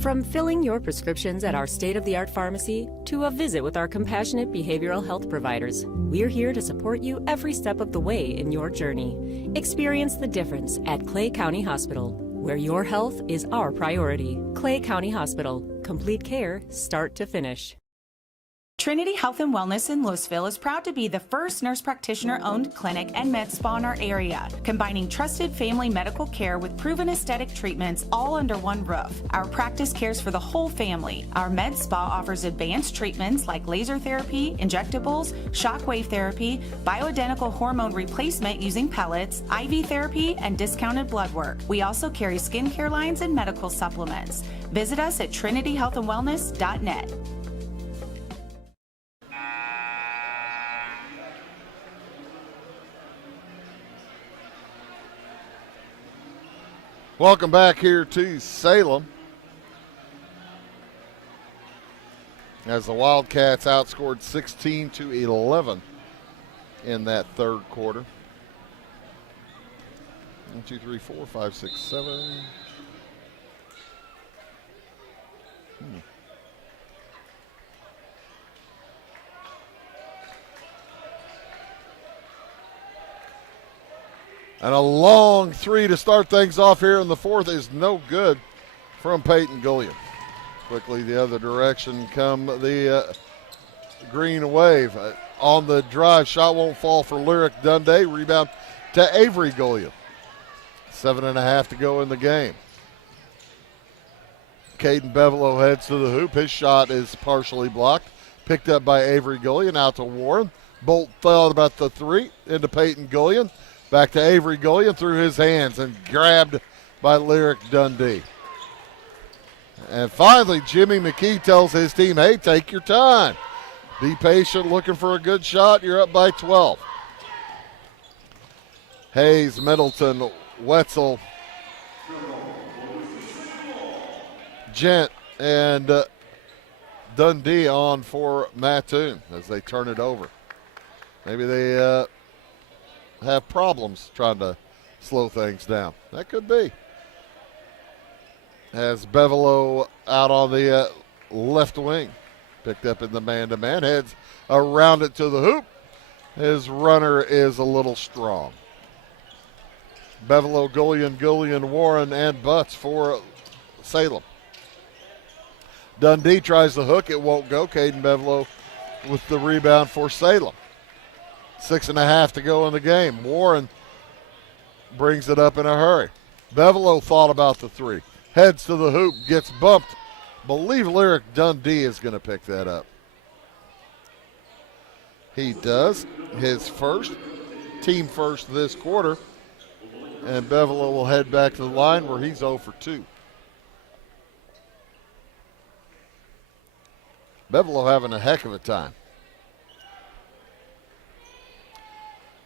From filling your prescriptions at our state-of-the-art pharmacy to a visit with our compassionate behavioral health providers, we're here to support you every step of the way in your journey. Experience the difference at Clay County Hospital, where your health is our priority. Clay County Hospital, complete care, start to finish. Trinity Health and Wellness in Louisville is proud to be the first nurse practitioner-owned clinic and med spa in our area, combining trusted family medical care with proven aesthetic treatments all under one roof. Our practice cares for the whole family. Our med spa offers advanced treatments like laser therapy, injectables, shockwave therapy, bioidentical hormone replacement using pellets, IV therapy, and discounted blood work. We also carry skincare lines and medical supplements. Visit us at trinityhealthandwellness.net. Welcome back here to Salem. As the Wildcats outscored 16-11 in that third quarter. 1, 2, 3, 4, 5, 6, 7. And a long three to start things off here in the fourth is no good from Peyton Gullion. Quickly the other direction come the green wave. On the drive, shot won't fall for Lyric Dundee. Rebound to Avery Gullion. 7.5 to go in the game. Caden Bevelow heads to the hoop. His shot is partially blocked. Picked up by Avery Gullion, out to Warren. Bolt thought about the three, into Peyton Gullion. Back to Avery Gullion through his hands and grabbed by Lyric Dundee. And finally, Jimmy McKee tells his team, hey, take your time. Be patient, looking for a good shot. You're up by 12. Hayes, Middleton, Wetzel, Gent, and Dundee on for Mattoon as they turn it over. Maybe they have problems trying to slow things down. That could be. As Bevelow out on the left wing. Picked up in the man-to-man. Heads around it to the hoop. His runner is a little strong. Bevelow, Gullion, Warren, and Butts for Salem. Dundee tries the hook. It won't go. Caden Bevelow with the rebound for Salem. 6.5 to go in the game. Warren brings it up in a hurry. Bevelow thought about the three. Heads to the hoop, gets bumped. Believe Lyric Dundee is going to pick that up. He does. His first, team first this quarter. And Bevelow will head back to the line where he's 0 for 2. Bevelow having a heck of a time.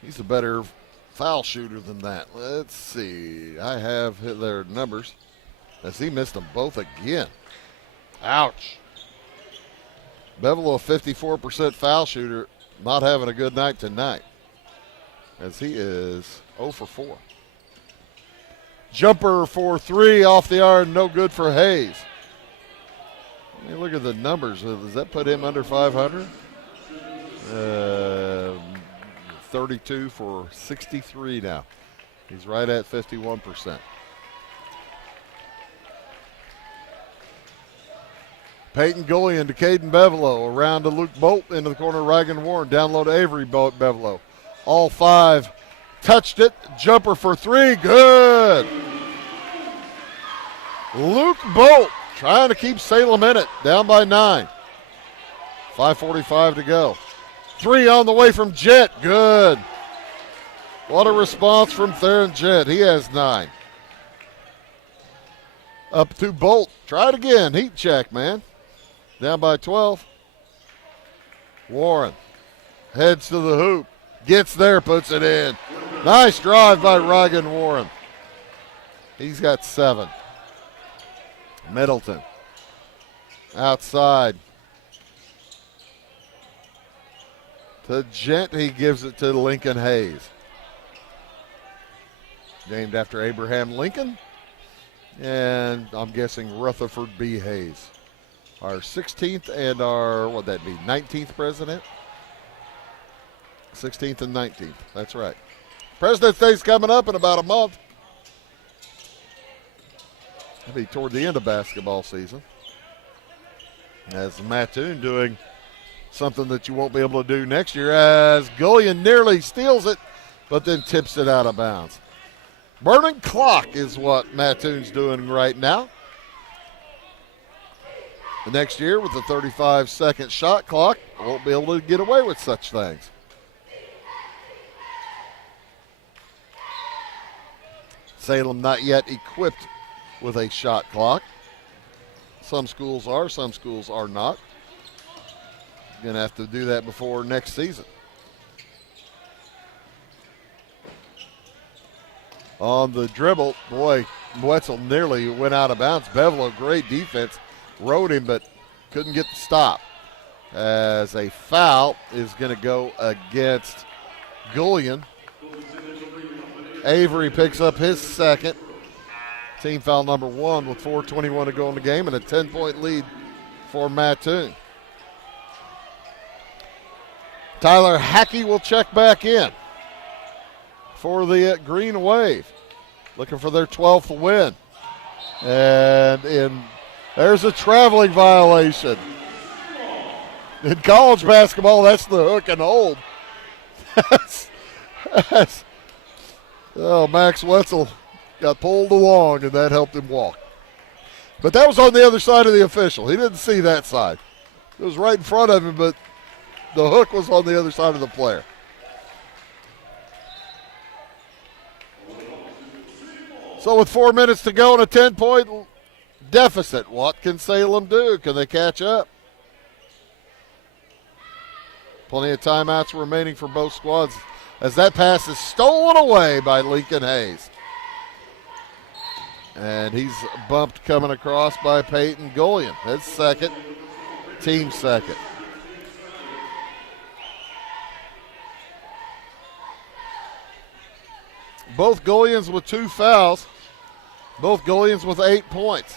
He's a better foul shooter than that. Let's see. I have their numbers as he missed them both again. Ouch. Bevelow, 54% foul shooter, not having a good night tonight as he is 0 for 4. Jumper for three off the iron, no good for Hayes. Let me look at the numbers. Does that put him under 500? 32 for 63 now. He's right at 51%. Peyton Gullion to Caden Bevelow. Around to Luke Bolt into the corner. Reagan Warren. Down low to Avery Bevelow. All five touched it. Jumper for three. Good. Luke Bolt trying to keep Salem in it. Down by 9. 5:45 to go. Three on the way from Jet. Good. What a response from Theron Jet. He has 9. Up to Bolt. Try it again. Heat check, man. Down by 12. Warren heads to the hoop. Gets there, puts it in. Nice drive by Reagan Warren. He's got 7. Middleton. Outside. To Gent, he gives it to Lincoln Hayes. Named after Abraham Lincoln. And I'm guessing Rutherford B. Hayes. Our 16th and our, what'd that be, 19th president? 16th and 19th, that's right. President's Day's coming up in about a month. It'll be toward the end of basketball season. As Mattoon doing something that you won't be able to do next year, as Gullion nearly steals it, but then tips it out of bounds. Burning clock is what Mattoon's doing right now. The next year, with the 35-second shot clock, won't be able to get away with such things. Salem not yet equipped with a shot clock. Some schools are, some schools are not. Going to have to do that before next season. On the dribble, boy, Wetzel nearly went out of bounds. Bevelo, great defense, rode him, but couldn't get the stop. As a foul is going to go against Gullion. Avery picks up his second. Team foul number 1 with 4:21 to go in the game and a 10-point lead for Mattoon. Tyler Hackey will check back in for the Green Wave, looking for their 12th win. And there's a traveling violation. In college basketball, that's the hook and hold. Max Wetzel got pulled along, and that helped him walk. But that was on the other side of the official. He didn't see that side. It was right in front of him, but the hook was on the other side of the player. So with 4 minutes to go and a 10-point deficit, what can Salem do? Can they catch up? Plenty of timeouts remaining for both squads as that pass is stolen away by Lincoln Hayes. And he's bumped coming across by Peyton Gullion. His second, team second. Both Gullions with 2 fouls. Both Gullions with 8 points.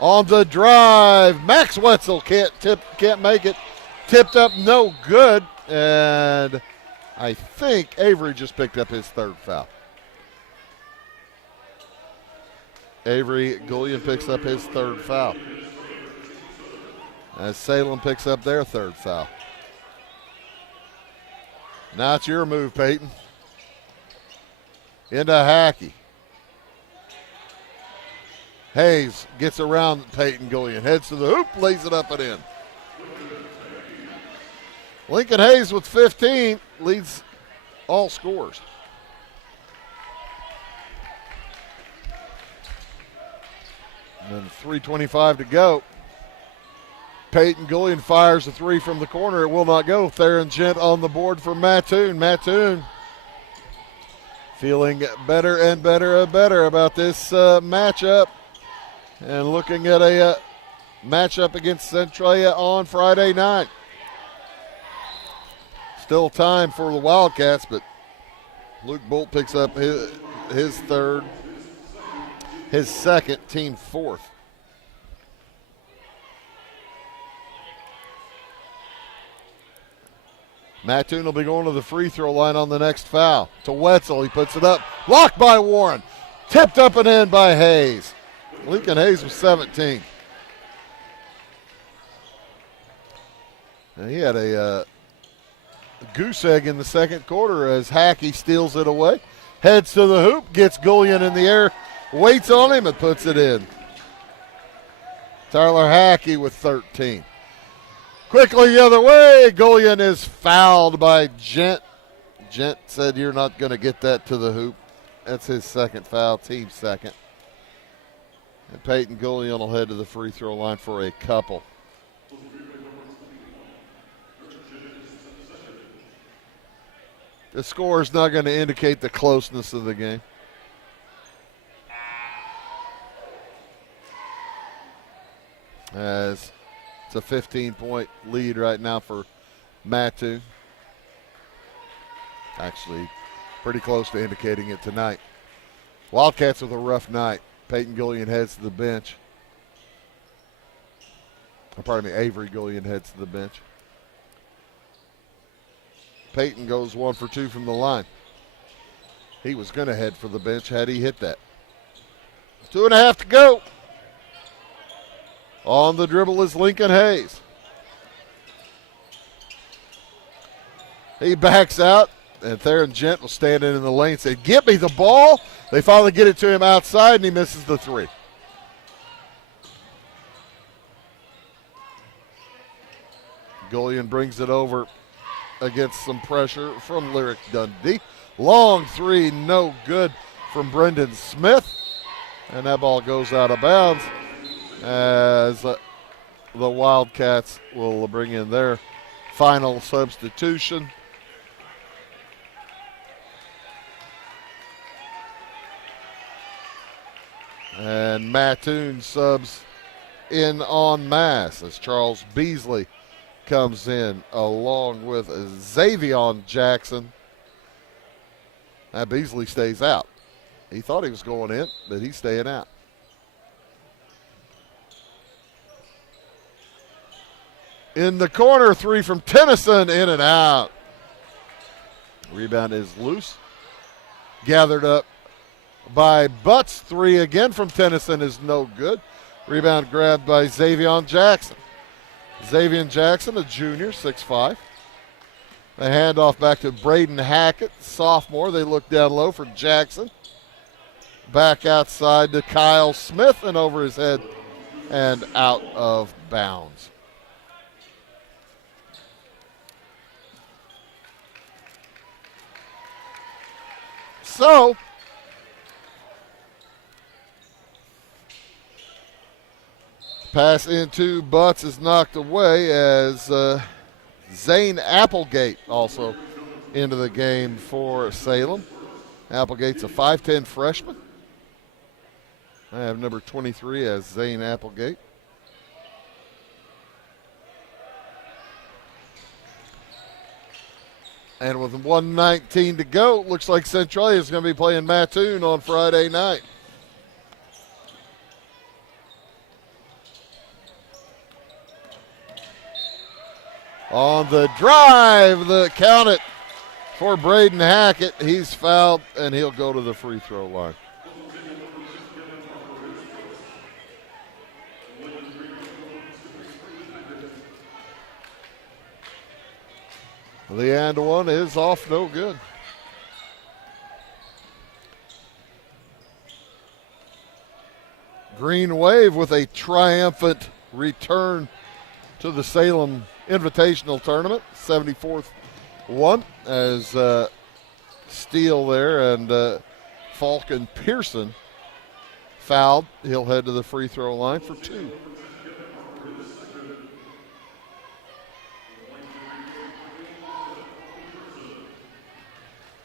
On the drive, Max Wetzel can't make it. Tipped up, no good. And I think Avery just picked up his 3rd foul. Avery Gullion picks up his 3rd foul, as Salem picks up their 3rd foul. Now it's your move, Peyton. Into Hackey. Hayes gets around Peyton Gullion, heads to the hoop, lays it up and in. Lincoln Hayes with 15 leads all scorers. And then 3:25 to go. Peyton Gullion fires a 3 from the corner. It will not go. Theron Gent on the board for Mattoon. Mattoon feeling better and better and better about this matchup. And looking at a matchup against Centralia on Friday night. Still time for the Wildcats, but Luke Bolt picks up his 3rd, his 2nd, team 4th. Mattoon will be going to the free throw line on the next foul. To Wetzel, he puts it up. Blocked by Warren. Tipped up and in by Hayes. Lincoln Hayes was 17. And he had a goose egg in the second quarter as Hackey steals it away. Heads to the hoop, gets Gullion in the air, waits on him and puts it in. Tyler Hackey with 13. Quickly the other way, Gullion is fouled by Gent. Gent said, "You're not going to get that to the hoop." That's his 2nd foul, team 2nd. And Peyton Gullion will head to the free throw line for a couple. The score is not going to indicate the closeness of the game. As it's a 15-point lead right now for Mattoon. Actually, pretty close to indicating it tonight. Wildcats with a rough night. Peyton Gullion heads to the bench. Avery Gullion heads to the bench. Peyton goes 1 for 2 from the line. He was going to head for the bench had he hit that. 2.5 to go. On the dribble is Lincoln Hayes. He backs out, and Theron Gent was standing in the lane and said, "Get me the ball." They finally get it to him outside, and he misses the three. Gullion brings it over against some pressure from Lyric Dundee. Long three, no good from Brendan Smith. And that ball goes out of bounds as the Wildcats will bring in their final substitution. And Mattoon subs in en masse as Charles Beasley comes in along with Xavion Jackson. Now Beasley stays out. He thought he was going in, but he's staying out. In the corner, three from Tennyson, in and out. Rebound is loose. Gathered up by Butts. Three again from Tennyson is no good. Rebound grabbed by Xavion Jackson. Xavier Jackson, a junior, 6'5". The handoff back to Braden Hackett, sophomore. They look down low for Jackson. Back outside to Kyle Smith and over his head and out of bounds. So, pass into Butts is knocked away as Zane Applegate also into the game for Salem. Applegate's a 5'10 freshman. I have number 23 as Zane Applegate. And with 1:19 to go, looks like Centralia is going to be playing Mattoon on Friday night. On the drive, the count it for Braden Hackett. He's fouled, and he'll go to the free throw line. The and one is off, no good. Green Wave with a triumphant return to the Salem Invitational Tournament, 74th one as Steele there and Falcon Pearson fouled. He'll head to the free throw line for two.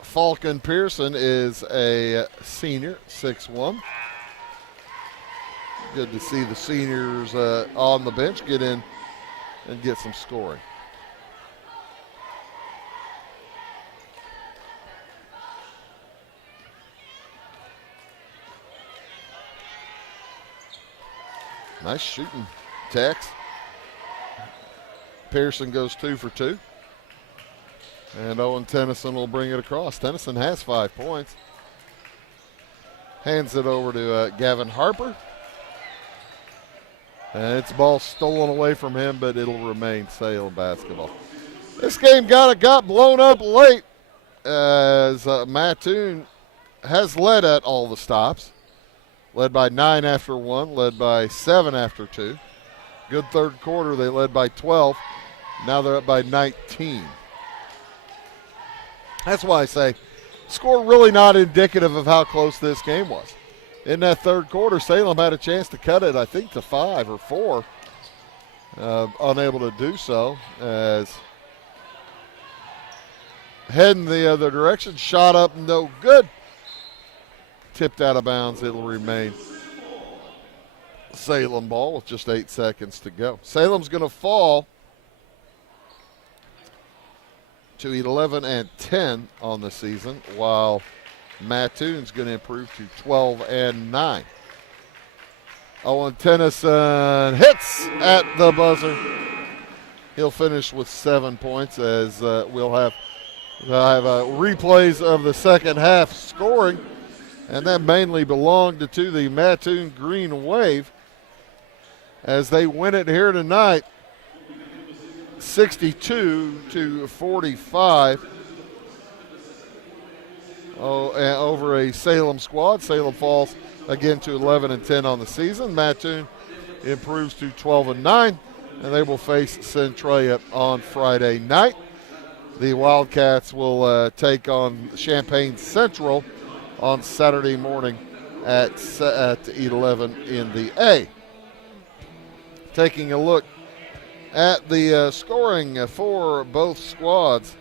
Falcon Pearson is a senior, 6'1". Good to see the seniors on the bench get in and get some scoring. Nice shooting, Tex. Pearson goes 2 for 2. And Owen Tennyson will bring it across. Tennyson has 5 points. Hands it over to Gavin Harper. And it's ball stolen away from him, but it'll remain Salem basketball. This game got blown up late as Mattoon has led at all the stops. Led by 9 after 1, led by 7 after 2. Good third quarter, they led by 12. Now they're up by 19. That's why I say score really not indicative of how close this game was. In that third quarter, Salem had a chance to cut it, I think, to 5 or 4. Unable to do so as heading the other direction. Shot up, no good. Tipped out of bounds. It'll remain Salem ball with just 8 seconds to go. Salem's going to fall to 11-10 on the season, while Mattoon's going to improve to 12-9. Owen Tennyson hits at the buzzer. He'll finish with 7 points as we'll have replays of the second half scoring, and that mainly belonged to the Mattoon Green Wave as they win it here tonight, 62-45 over a Salem squad. Salem falls again to 11-10 on the season. Mattoon improves to 12-9, and they will face Centralia on Friday night. The Wildcats will take on Champaign Central on Saturday morning at 11 in the A. Taking a look at the scoring for both squads,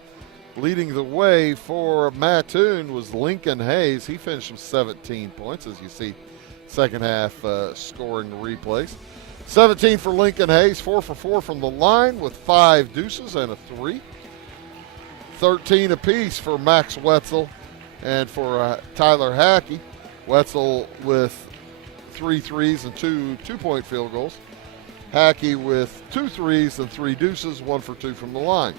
leading the way for Mattoon was Lincoln Hayes. He finished with 17 points, as you see second half scoring replays. 17 for Lincoln Hayes, 4 for 4 from the line with 5 deuces and a 3. 13 apiece for Max Wetzel and for Tyler Hackey. Wetzel with 3 threes and 2 two-point field goals. Hackey with 2 threes and 3 deuces, 1 for 2 from the line.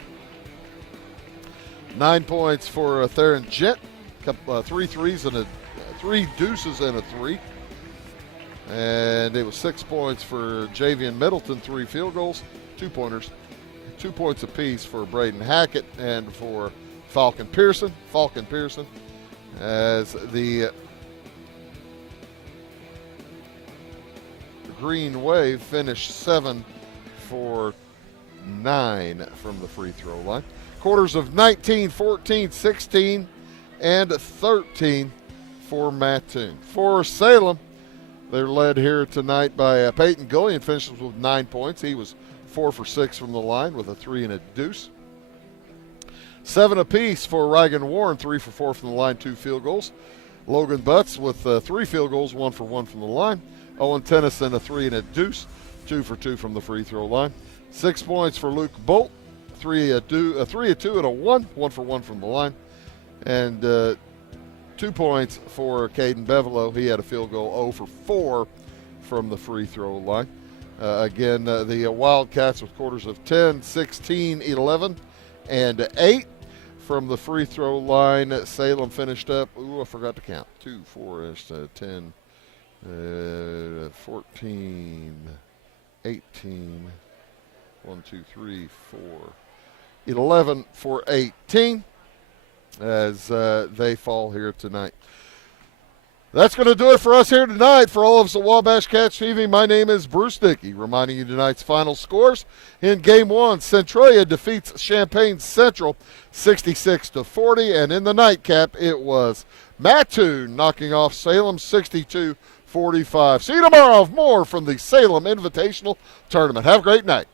9 points for Theron Jett, 3 threes and 3 deuces and a 3. And it was 6 points for Javian Middleton, 3 field goals, 2-pointers. 2 points apiece for Braden Hackett and for Falcon Pearson, as the Green Wave finished 7 for 9 from the free throw line. Quarters of 19, 14, 16, and 13 for Mattoon. For Salem, they're led here tonight by Peyton Gullion, finishes with 9 points. He was 4 for 6 from the line with a 3 and a deuce. 7 apiece for Reagan Warren, 3 for 4 from the line, 2 field goals. Logan Butts with 3 field goals, 1 for 1 from the line. Owen Tennyson, a 3 and a deuce, 2 for 2 from the free throw line. 6 points for Luke Bolt, 3 a 2 and a 1 for 1 from the line. And 2 points for Caden Bevelow. He had a field goal, 0 for 4 from the free throw line. Again, the Wildcats with quarters of 10, 16, 11, and 8 from the free throw line. Salem finished up, I forgot to count, 2, 4, 10, 14, 18, 1, 2, 3, 4, 11 for 18 as they fall here tonight. That's going to do it for us here tonight. For all of us at Wabash Cats TV, my name is Bruce Dickey, reminding you tonight's final scores. In Game 1, Centralia defeats Champaign Central 66-40, and in the nightcap, it was Mattoon knocking off Salem 62-45. See you tomorrow with more from the Salem Invitational Tournament. Have a great night.